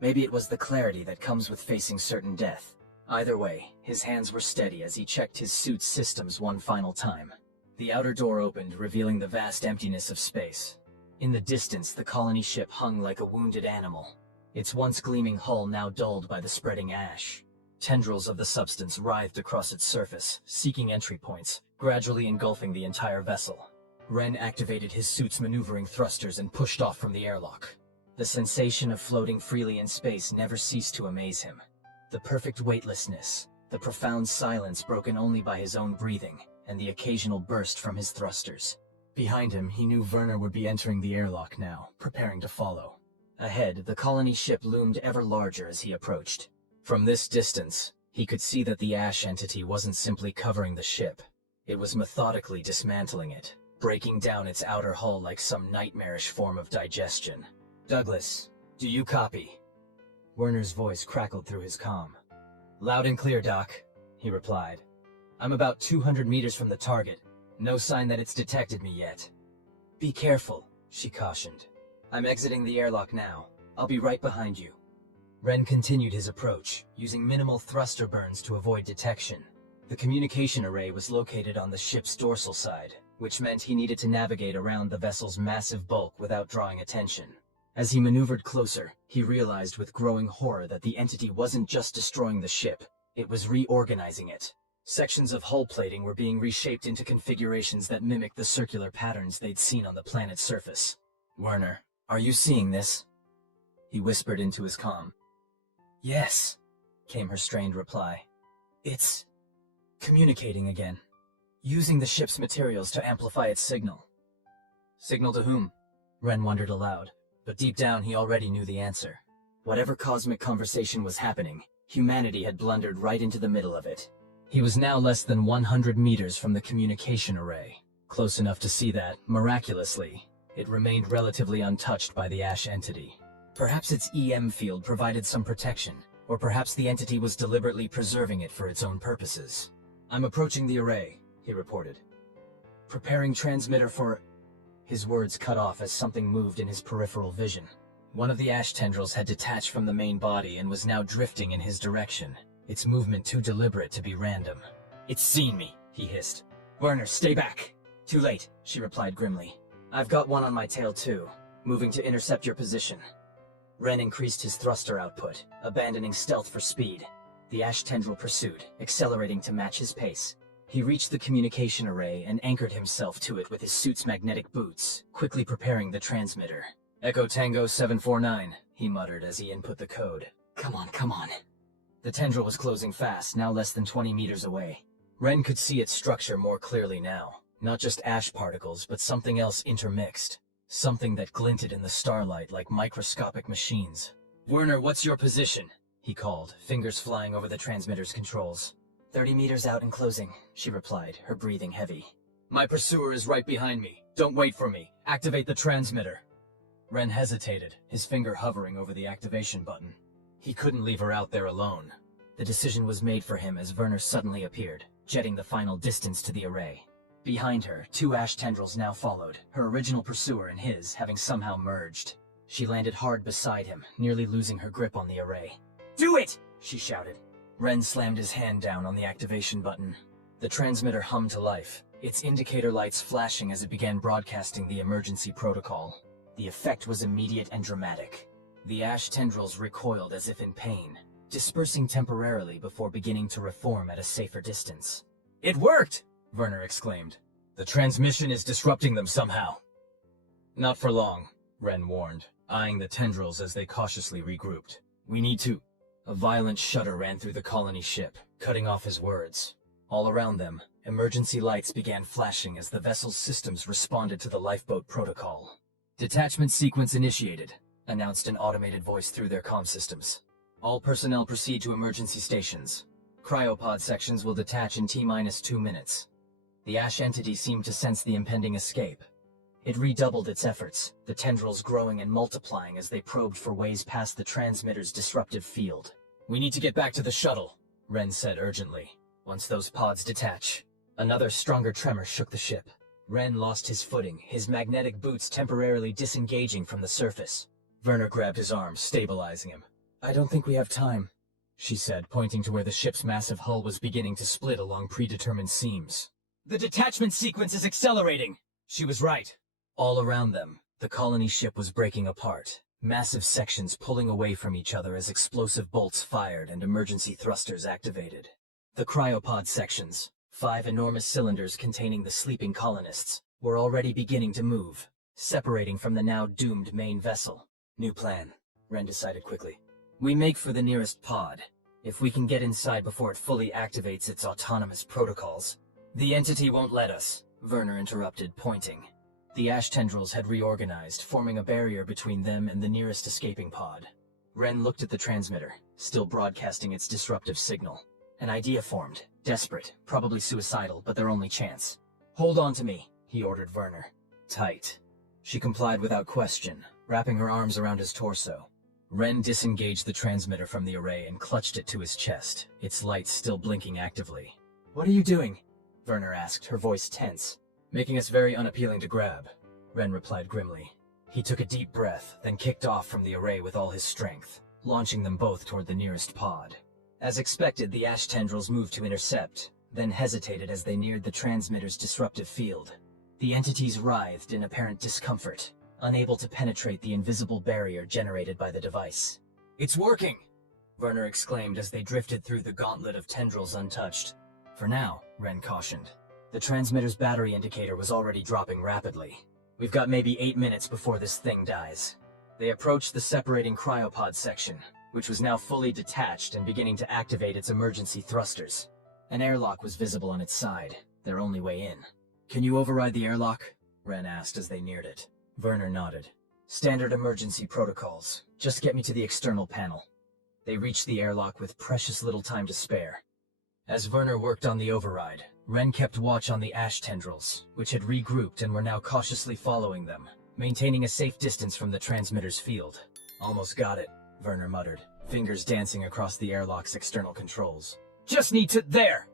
Maybe it was the clarity that comes with facing certain death. Either way, his hands were steady as he checked his suit's systems one final time. The outer door opened, revealing the vast emptiness of space. In the distance, the colony ship hung like a wounded animal, its once gleaming hull now dulled by the spreading ash. Tendrils of the substance writhed across its surface, seeking entry points, gradually engulfing the entire vessel. Ren activated his suit's maneuvering thrusters and pushed off from the airlock. The sensation of floating freely in space never ceased to amaze him. The perfect weightlessness, the profound silence broken only by his own breathing, and the occasional burst from his thrusters. Behind him, he knew Werner would be entering the airlock now, preparing to follow. Ahead, the colony ship loomed ever larger as he approached. From this distance, he could see that the ash entity wasn't simply covering the ship. It was methodically dismantling it, breaking down its outer hull like some nightmarish form of digestion. Douglas, do you copy? Werner's voice crackled through his comm. Loud and clear, Doc, he replied. I'm about 200 meters from the target. No sign that it's detected me yet. Be careful, she cautioned. I'm exiting the airlock now. I'll be right behind you. Ren continued his approach, using minimal thruster burns to avoid detection. The communication array was located on the ship's dorsal side, which meant he needed to navigate around the vessel's massive bulk without drawing attention. As he maneuvered closer, he realized with growing horror that the entity wasn't just destroying the ship, it was reorganizing it. Sections of hull plating were being reshaped into configurations that mimicked the circular patterns they'd seen on the planet's surface. Werner, are you seeing this? He whispered into his comm. Yes, came her strained reply. It's communicating again, using the ship's materials to amplify its signal. Signal to whom? Ren wondered aloud. But deep down he already knew the answer. Whatever cosmic conversation was happening, humanity had blundered right into the middle of it. He was now less than 100 meters from the communication array, close enough to see that, miraculously, it remained relatively untouched by the ash entity. Perhaps its EM field provided some protection, or perhaps the entity was deliberately preserving it for its own purposes. "I'm approaching the array," he reported. "Preparing transmitter for..." His words cut off as something moved in his peripheral vision. One of the ash tendrils had detached from the main body and was now drifting in his direction, its movement too deliberate to be random. "It's seen me," he hissed. "Werner, stay back!" "Too late," she replied grimly. "I've got one on my tail too, moving to intercept your position." Ren increased his thruster output, abandoning stealth for speed. The ash tendril pursued, accelerating to match his pace. He reached the communication array and anchored himself to it with his suit's magnetic boots, quickly preparing the transmitter. "Echo Tango 749, he muttered as he input the code. Come on, come on." The tendril was closing fast, now less than 20 meters away. Ren could see its structure more clearly now. Not just ash particles, but something else intermixed. Something that glinted in the starlight like microscopic machines. "Werner, what's your position?" he called, fingers flying over the transmitter's controls. 30 meters out and closing, she replied, her breathing heavy. "My pursuer is right behind me. Don't wait for me. Activate the transmitter." Ren hesitated, his finger hovering over the activation button. He couldn't leave her out there alone. The decision was made for him as Werner suddenly appeared, jetting the final distance to the array. Behind her, 2 ash tendrils now followed, her original pursuer and his having somehow merged. She landed hard beside him, nearly losing her grip on the array. "Do it!" she shouted. Ren slammed his hand down on the activation button. The transmitter hummed to life, its indicator lights flashing as it began broadcasting the emergency protocol. The effect was immediate and dramatic. The ash tendrils recoiled as if in pain, dispersing temporarily before beginning to reform at a safer distance. "It worked!" Werner exclaimed. "The transmission is disrupting them somehow." "Not for long," Ren warned, eyeing the tendrils as they cautiously regrouped. "We need to..." A violent shudder ran through the colony ship, cutting off his words. All around them, emergency lights began flashing as the vessel's systems responded to the lifeboat protocol. "Detachment sequence initiated," announced an automated voice through their comm systems. "All personnel proceed to emergency stations. Cryopod sections will detach in T-2 minutes." The ash entity seemed to sense the impending escape. It redoubled its efforts, the tendrils growing and multiplying as they probed for ways past the transmitter's disruptive field. "We need to get back to the shuttle," Ren said urgently. "Once those pods detach..." Another stronger tremor shook the ship. Ren lost his footing, his magnetic boots temporarily disengaging from the surface. Werner grabbed his arm, stabilizing him. "I don't think we have time," she said, pointing to where the ship's massive hull was beginning to split along predetermined seams. "The detachment sequence is accelerating!" She was right. All around them, the colony ship was breaking apart, massive sections pulling away from each other as explosive bolts fired and emergency thrusters activated. The cryopod sections, 5 enormous cylinders containing the sleeping colonists, were already beginning to move, separating from the now doomed main vessel. "New plan," Ren decided quickly. "We make for the nearest pod. If we can get inside before it fully activates its autonomous protocols..." "The entity won't let us," Werner interrupted, pointing. The ash tendrils had reorganized, forming a barrier between them and the nearest escaping pod. Ren looked at the transmitter, still broadcasting its disruptive signal. An idea formed, desperate, probably suicidal, but their only chance. "Hold on to me," he ordered Werner. "Tight." She complied without question, wrapping her arms around his torso. Ren disengaged the transmitter from the array and clutched it to his chest, its lights still blinking actively. "What are you doing?" Werner asked, her voice tense. "Making us very unappealing to grab," Ren replied grimly. He took a deep breath, then kicked off from the array with all his strength, launching them both toward the nearest pod. As expected, the ash tendrils moved to intercept, then hesitated as they neared the transmitter's disruptive field. The entities writhed in apparent discomfort, unable to penetrate the invisible barrier generated by the device. "It's working!" Werner exclaimed as they drifted through the gauntlet of tendrils untouched. "For now," Ren cautioned. The transmitter's battery indicator was already dropping rapidly. "We've got maybe 8 minutes before this thing dies." They approached the separating cryopod section, which was now fully detached and beginning to activate its emergency thrusters. An airlock was visible on its side, their only way in. "Can you override the airlock?" Ren asked as they neared it. Werner nodded. Standard emergency protocols. Just get me to the external panel. They reached the airlock with precious little time to spare. As Werner worked on the override, Ren kept watch on the ash tendrils, which had regrouped and were now cautiously following them, maintaining a safe distance from the transmitter's field. Almost got it, Werner muttered, fingers dancing across the airlock's external controls. Just need to— there!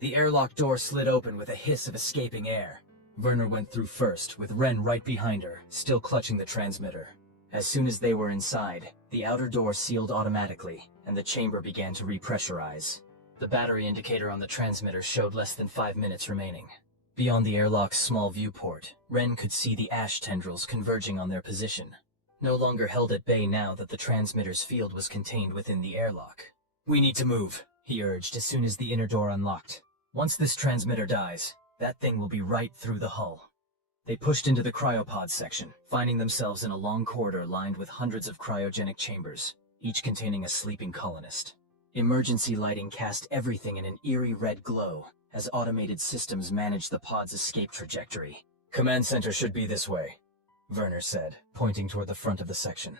The airlock door slid open with a hiss of escaping air. Werner went through first, with Ren right behind her, still clutching the transmitter. As soon as they were inside, the outer door sealed automatically, and the chamber began to repressurize. The battery indicator on the transmitter showed less than 5 minutes remaining. Beyond the airlock's small viewport, Ren could see the ash tendrils converging on their position, no longer held at bay now that the transmitter's field was contained within the airlock. "We need to move," he urged as soon as the inner door unlocked. "Once this transmitter dies, that thing will be right through the hull." They pushed into the cryopod section, finding themselves in a long corridor lined with hundreds of cryogenic chambers, each containing a sleeping colonist. Emergency lighting cast everything in an eerie red glow as automated systems managed the pod's escape trajectory. "Command center should be this way," Werner said, pointing toward the front of the section.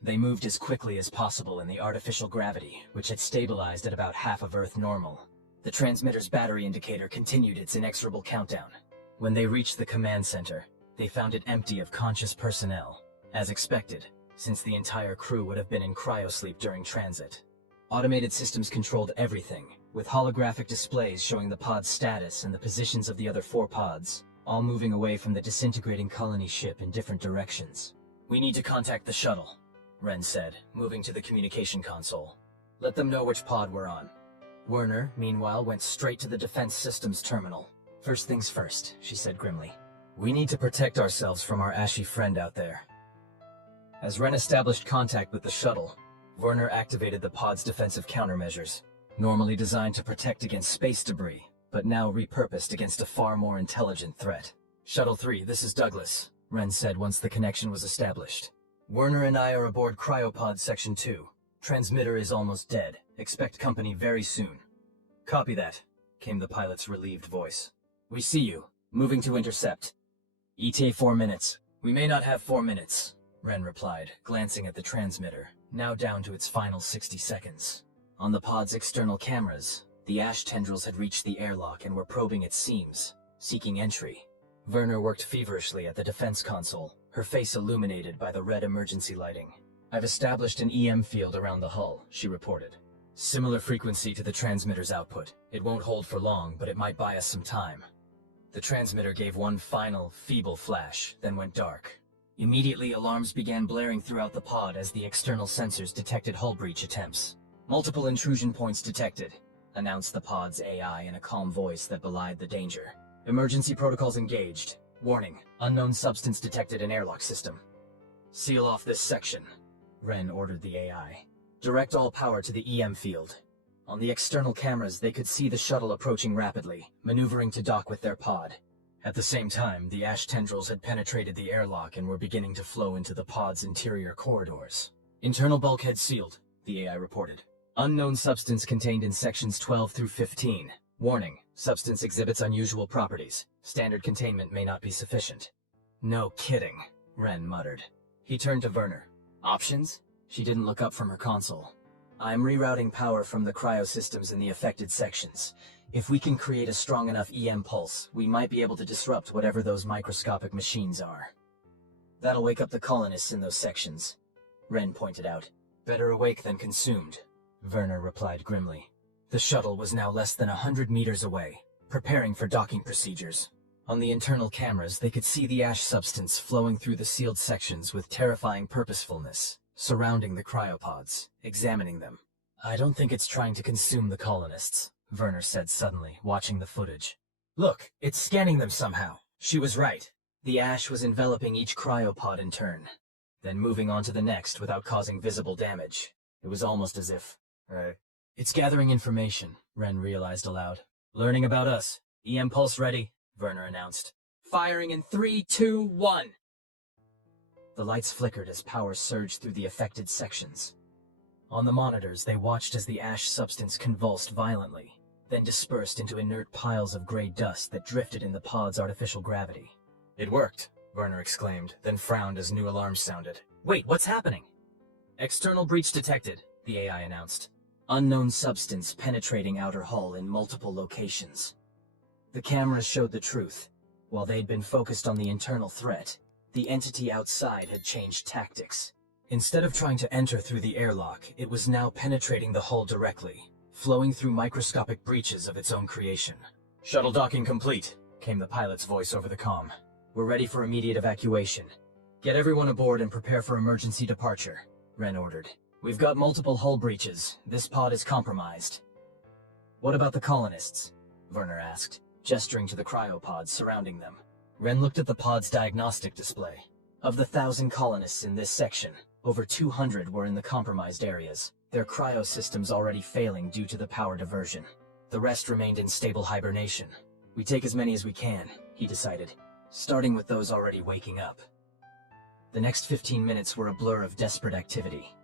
They moved as quickly as possible in the artificial gravity, which had stabilized at about half of Earth normal. The transmitter's battery indicator continued its inexorable countdown. When they reached the command center, they found it empty of conscious personnel, as expected, since the entire crew would have been in cryosleep during transit. Automated systems controlled everything, with holographic displays showing the pod's status and the positions of the other 4 pods, all moving away from the disintegrating colony ship in different directions. "We need to contact the shuttle," Ren said, moving to the communication console. "Let them know which pod we're on." Werner, meanwhile, went straight to the defense systems terminal. "First things first," she said grimly. "We need to protect ourselves from our ashy friend out there." As Ren established contact with the shuttle, Werner activated the pod's defensive countermeasures, normally designed to protect against space debris, but now repurposed against a far more intelligent threat. "Shuttle 3, this is Douglas," Ren said once the connection was established. "Werner and I are aboard Cryopod Section 2. Transmitter is almost dead. Expect company very soon." "Copy that," came the pilot's relieved voice. "We see you. Moving to intercept." "ETA 4 minutes. We may not have 4 minutes," Ren replied, glancing at the transmitter, now down to its final 60 seconds. On the pod's external cameras, the ash tendrils had reached the airlock and were probing its seams, seeking entry. Werner worked feverishly at the defense console, her face illuminated by the red emergency lighting. "I've established an EM field around the hull," she reported. "Similar frequency to the transmitter's output. It won't hold for long, but it might buy us some time." The transmitter gave one final, feeble flash, then went dark. Immediately, alarms began blaring throughout the pod as the external sensors detected hull breach attempts. "Multiple intrusion points detected," announced the pod's AI in a calm voice that belied the danger. "Emergency protocols engaged. Warning, unknown substance detected in airlock system." "Seal off this section," Ren ordered the AI. "Direct all power to the EM field." On the external cameras, they could see the shuttle approaching rapidly, maneuvering to dock with their pod. At the same time, the ash tendrils had penetrated the airlock and were beginning to flow into the pod's interior corridors. "Internal bulkhead sealed," the AI reported. "Unknown substance contained in sections 12 through 15. Warning, substance exhibits unusual properties. Standard containment may not be sufficient." "No kidding," Ren muttered. He turned to Werner. "Options?" She didn't look up from her console. "I'm rerouting power from the cryosystems in the affected sections. If we can create a strong enough EM pulse, we might be able to disrupt whatever those microscopic machines are. That'll wake up the colonists in those sections," Ren pointed out. "Better awake than consumed," Werner replied grimly. The shuttle was now less than 100 meters away, preparing for docking procedures. On the internal cameras, they could see the ash substance flowing through the sealed sections with terrifying purposefulness, surrounding the cryopods, examining them. "I don't think it's trying to consume the colonists," Werner said suddenly, watching the footage. "Look, it's scanning them somehow." She was right. The ash was enveloping each cryopod in turn, then moving on to the next without causing visible damage. It was almost as if... "It's gathering information," Ren realized aloud. "Learning about us. EM pulse ready," Werner announced. "Firing in 3, 2, 1. The lights flickered as power surged through the affected sections. On the monitors, they watched as the ash substance convulsed violently, then dispersed into inert piles of gray dust that drifted in the pod's artificial gravity. "It worked," Werner exclaimed, then frowned as new alarms sounded. Wait, what's happening? External breach detected, the AI announced. Unknown substance penetrating outer hull in multiple locations. The cameras showed the truth. While they'd been focused on the internal threat, the entity outside had changed tactics. Instead of trying to enter through the airlock, it was now penetrating the hull directly, flowing through microscopic breaches of its own creation. Shuttle docking complete, came the pilot's voice over the comm. We're ready for immediate evacuation. Get everyone aboard and prepare for emergency departure, Ren ordered. We've got multiple hull breaches. This pod is compromised. What about the colonists? Werner asked, gesturing to the cryopods surrounding them. Ren looked at the pod's diagnostic display. Of the 1,000 colonists in this section, over 200 were in the compromised areas, their cryosystems already failing due to the power diversion. The rest remained in stable hibernation. We take as many as we can, he decided, starting with those already waking up. The next 15 minutes were a blur of desperate activity.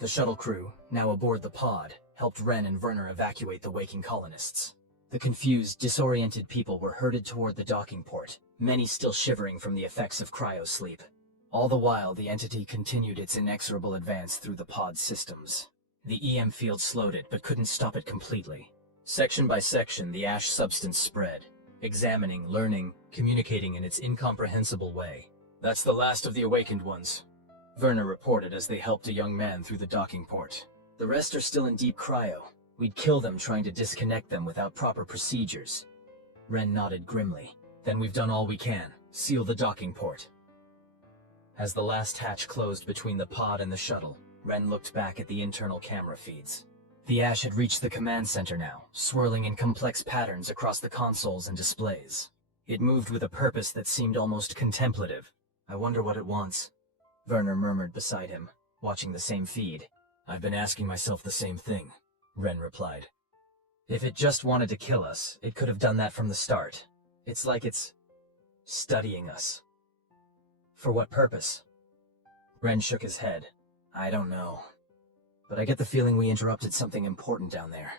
The shuttle crew, now aboard the pod, helped Ren and Werner evacuate the waking colonists. The confused, disoriented people were herded toward the docking port, many still shivering from the effects of cryosleep. All the while, the entity continued its inexorable advance through the pod's systems. The EM field slowed it, but couldn't stop it completely. Section by section, the ash substance spread, examining, learning, communicating in its incomprehensible way. That's the last of the awakened ones, Werner reported as they helped a young man through the docking port. The rest are still in deep cryo. We'd kill them trying to disconnect them without proper procedures. Ren nodded grimly. Then we've done all we can. Seal the docking port. As the last hatch closed between the pod and the shuttle, Ren looked back at the internal camera feeds. The ash had reached the command center now, swirling in complex patterns across the consoles and displays. It moved with a purpose that seemed almost contemplative. I wonder what it wants, Werner murmured beside him, watching the same feed. I've been asking myself the same thing, Ren replied. If it just wanted to kill us, it could have done that from the start. It's like it's studying us. For what purpose? Ren shook his head. I don't know. But I get the feeling we interrupted something important down there.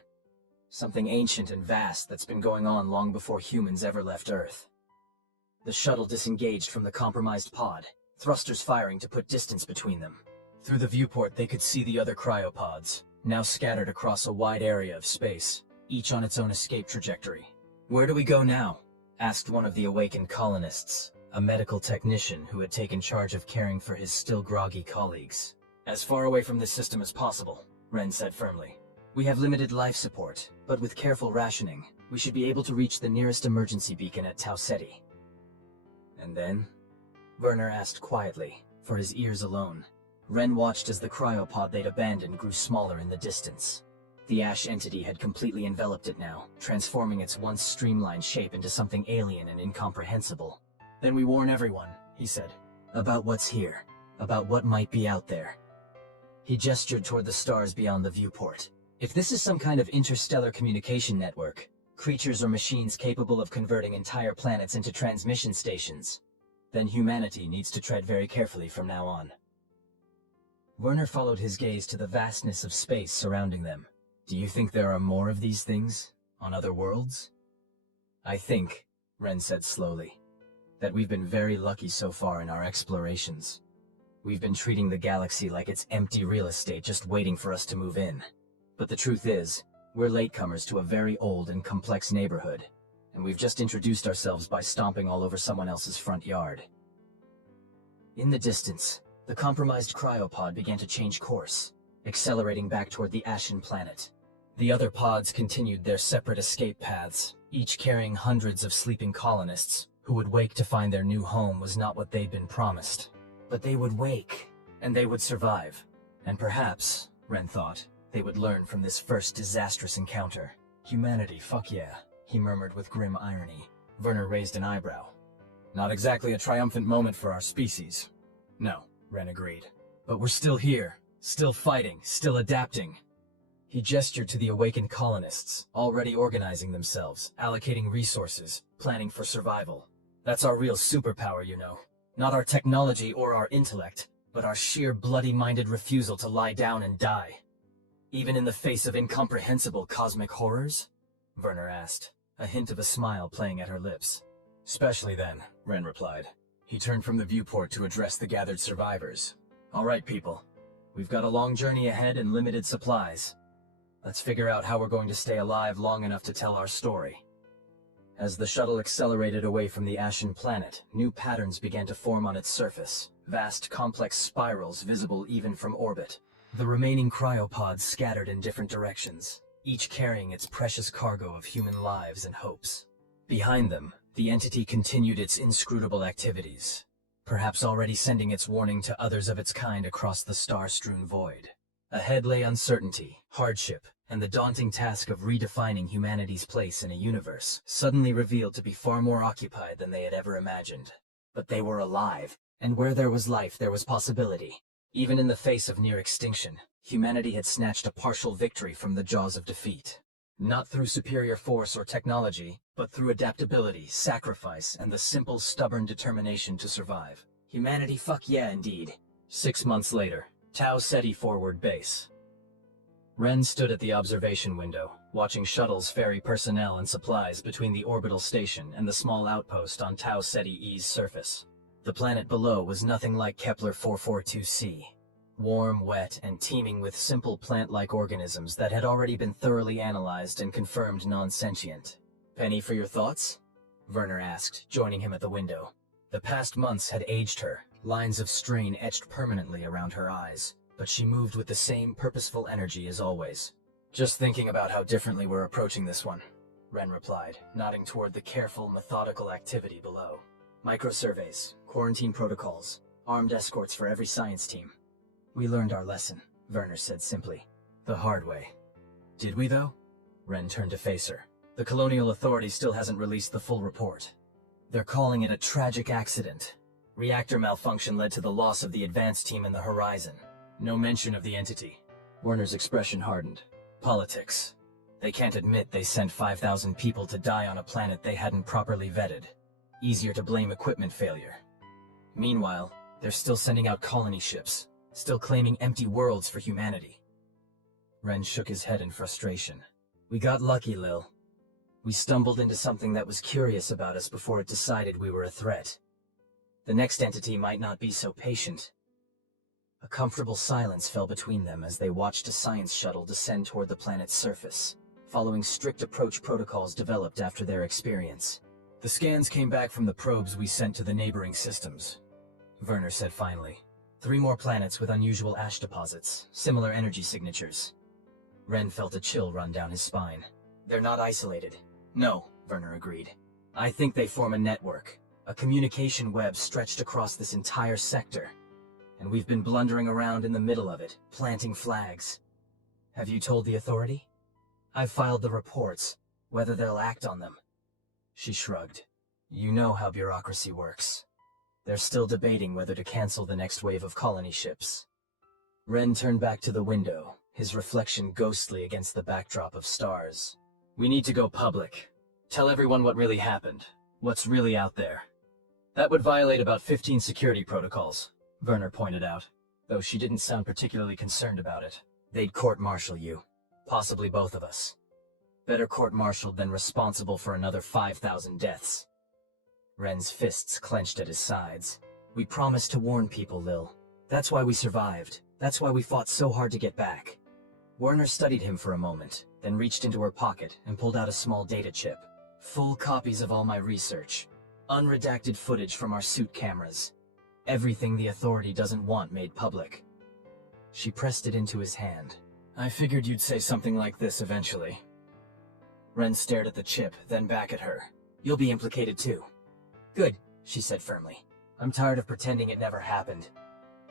Something ancient and vast that's been going on long before humans ever left Earth. The shuttle disengaged from the compromised pod, thrusters firing to put distance between them. Through the viewport they could see the other cryopods, now scattered across a wide area of space, each on its own escape trajectory. Where do we go now? Asked one of the awakened colonists, a medical technician who had taken charge of caring for his still groggy colleagues. As far away from this system as possible, Ren said firmly. We have limited life support, but with careful rationing, we should be able to reach the nearest emergency beacon at Tau Ceti. And then? Werner asked quietly, for his ears alone. Ren watched as the cryopod they'd abandoned grew smaller in the distance. The ash entity had completely enveloped it now, transforming its once streamlined shape into something alien and incomprehensible. Then we warn everyone, he said, about what's here, about what might be out there. He gestured toward the stars beyond the viewport. If this is some kind of interstellar communication network, creatures or machines capable of converting entire planets into transmission stations, then humanity needs to tread very carefully from now on. Werner followed his gaze to the vastness of space surrounding them. Do you think there are more of these things, on other worlds? I think, Ren said slowly, that we've been very lucky so far in our explorations. We've been treating the galaxy like it's empty real estate just waiting for us to move in. But the truth is, we're latecomers to a very old and complex neighborhood, and we've just introduced ourselves by stomping all over someone else's front yard. In the distance, the compromised cryopod began to change course, accelerating back toward the ashen planet. The other pods continued their separate escape paths, each carrying hundreds of sleeping colonists, who would wake to find their new home was not what they'd been promised. But they would wake, and they would survive. And perhaps, Ren thought, they would learn from this first disastrous encounter. Humanity, fuck yeah, he murmured with grim irony. Werner raised an eyebrow. Not exactly a triumphant moment for our species. No, Ren agreed. But we're still here, still fighting, still adapting. He gestured to the awakened colonists, already organizing themselves, allocating resources, planning for survival. That's our real superpower, you know. Not our technology or our intellect, but our sheer bloody-minded refusal to lie down and die. Even in the face of incomprehensible cosmic horrors? Werner asked, a hint of a smile playing at her lips. Especially then, Ren replied. He turned from the viewport to address the gathered survivors. All right, people. We've got a long journey ahead and limited supplies. Let's figure out how we're going to stay alive long enough to tell our story. As the shuttle accelerated away from the ashen planet, new patterns began to form on its surface, vast complex spirals visible even from orbit. The remaining cryopods scattered in different directions, each carrying its precious cargo of human lives and hopes. Behind them, the entity continued its inscrutable activities, perhaps already sending its warning to others of its kind across the star-strewn void. Ahead lay uncertainty, hardship, and the daunting task of redefining humanity's place in a universe suddenly revealed to be far more occupied than they had ever imagined. But they were alive, and where there was life, there was possibility. Even in the face of near extinction, humanity had snatched a partial victory from the jaws of defeat. Not through superior force or technology, but through adaptability, sacrifice, and the simple, stubborn determination to survive. Humanity, fuck yeah, indeed. 6 months later, Tau Ceti Forward Base. Ren stood at the observation window, watching shuttles ferry personnel and supplies between the orbital station and the small outpost on Tau Ceti E's surface. The planet below was nothing like Kepler 442c. Warm, wet, and teeming with simple plant-like organisms that had already been thoroughly analyzed and confirmed non-sentient. "Penny for your thoughts?" Werner asked, joining him at the window. The past months had aged her, lines of strain etched permanently around her eyes, but she moved with the same purposeful energy as always. "Just thinking about how differently we're approaching this one," Ren replied, nodding toward the careful, methodical activity below. "Micro-surveys, quarantine protocols, armed escorts for every science team. We learned our lesson," Werner said simply. "The hard way." "Did we, though?" Ren turned to face her. "The Colonial Authority still hasn't released the full report. They're calling it a tragic accident. Reactor malfunction led to the loss of the advanced team in the horizon. No mention of the entity." Werner's expression hardened. "Politics. They can't admit they sent 5,000 people to die on a planet they hadn't properly vetted. Easier to blame equipment failure. Meanwhile, they're still sending out colony ships, still claiming empty worlds for humanity." Ren shook his head in frustration. "We got lucky, Lil. We stumbled into something that was curious about us before it decided we were a threat. The next entity might not be so patient." A comfortable silence fell between them as they watched a science shuttle descend toward the planet's surface, following strict approach protocols developed after their experience. "The scans came back from the probes we sent to the neighboring systems," Werner said finally. 3 more planets with unusual ash deposits, similar energy signatures. Ren felt a chill run down his spine. "They're not isolated." "No," Werner agreed. "I think they form a network, a communication web stretched across this entire sector. And we've been blundering around in the middle of it, planting flags. Have you told the Authority?" "I've filed the reports. Whether they'll act on them." She shrugged. "You know how bureaucracy works. They're still debating whether to cancel the next wave of colony ships." Ren turned back to the window, his reflection ghostly against the backdrop of stars. "We need to go public. Tell everyone what really happened, what's really out there." "That would violate about 15 security protocols," Werner pointed out, though she didn't sound particularly concerned about it. "They'd court-martial you. Possibly both of us. Better court-martialed than responsible for another 5,000 deaths." Ren's fists clenched at his sides. "We promised to warn people, Lil. That's why we survived. That's why we fought so hard to get back." Werner studied him for a moment, then reached into her pocket and pulled out a small data chip. "Full copies of all my research. Unredacted footage from our suit cameras. Everything the Authority doesn't want made public." She pressed it into his hand. "I figured you'd say something like this eventually." Ren stared at the chip, then back at her. "You'll be implicated too." "Good," she said firmly. "I'm tired of pretending it never happened.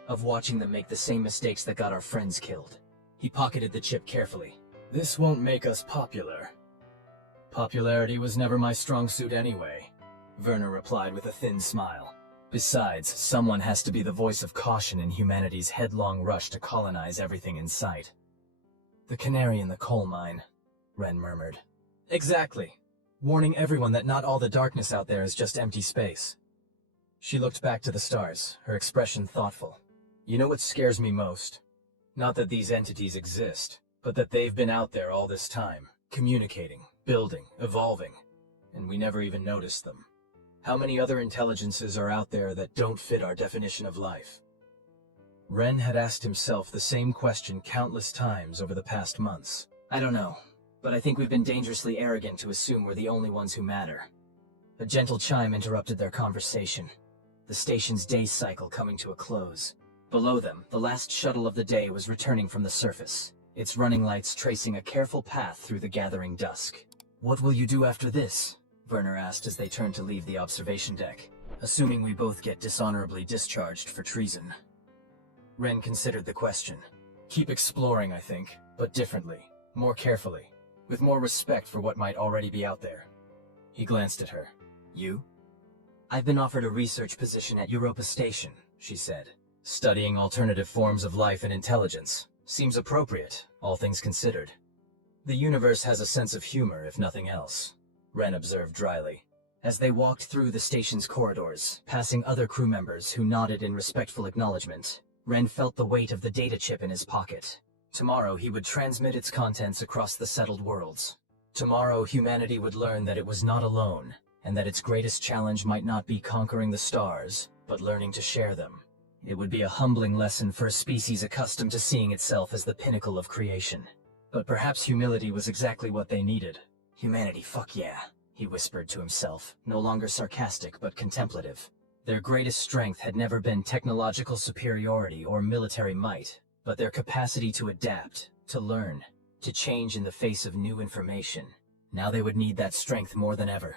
Of watching them make the same mistakes that got our friends killed." He pocketed the chip carefully. "This won't make us popular." "Popularity was never my strong suit anyway," Werner replied with a thin smile. "Besides, someone has to be the voice of caution in humanity's headlong rush to colonize everything in sight." "The canary in the coal mine," Ren murmured. "Exactly. Warning everyone that not all the darkness out there is just empty space." She looked back to the stars, her expression thoughtful. "You know what scares me most? Not that these entities exist, but that they've been out there all this time, communicating, building, evolving, and we never even noticed them. How many other intelligences are out there that don't fit our definition of life? Ren had asked himself the same question countless times over the past months. I don't know, but I think we've been dangerously arrogant to assume we're the only ones who matter. A gentle chime interrupted their conversation, the station's day cycle coming to a close. Below them, the last shuttle of the day was returning from the surface, its running lights tracing a careful path through the gathering dusk. What will you do after this? Werner asked as they turned to leave the observation deck, assuming we both get dishonorably discharged for treason. Ren considered the question. Keep exploring, I think, but differently, more carefully, with more respect for what might already be out there. He glanced at her. You? I've been offered a research position at Europa Station, she said. Studying alternative forms of life and intelligence. Seems appropriate, all things considered. The universe has a sense of humor, if nothing else, Ren observed dryly. As they walked through the station's corridors, passing other crew members who nodded in respectful acknowledgement, Ren felt the weight of the data chip in his pocket. Tomorrow he would transmit its contents across the settled worlds. Tomorrow humanity would learn that it was not alone, and that its greatest challenge might not be conquering the stars, but learning to share them. It would be a humbling lesson for a species accustomed to seeing itself as the pinnacle of creation. But perhaps humility was exactly what they needed. Humanity, fuck yeah, he whispered to himself, no longer sarcastic but contemplative. Their greatest strength had never been technological superiority or military might, but their capacity to adapt, to learn, to change in the face of new information. Now they would need that strength more than ever.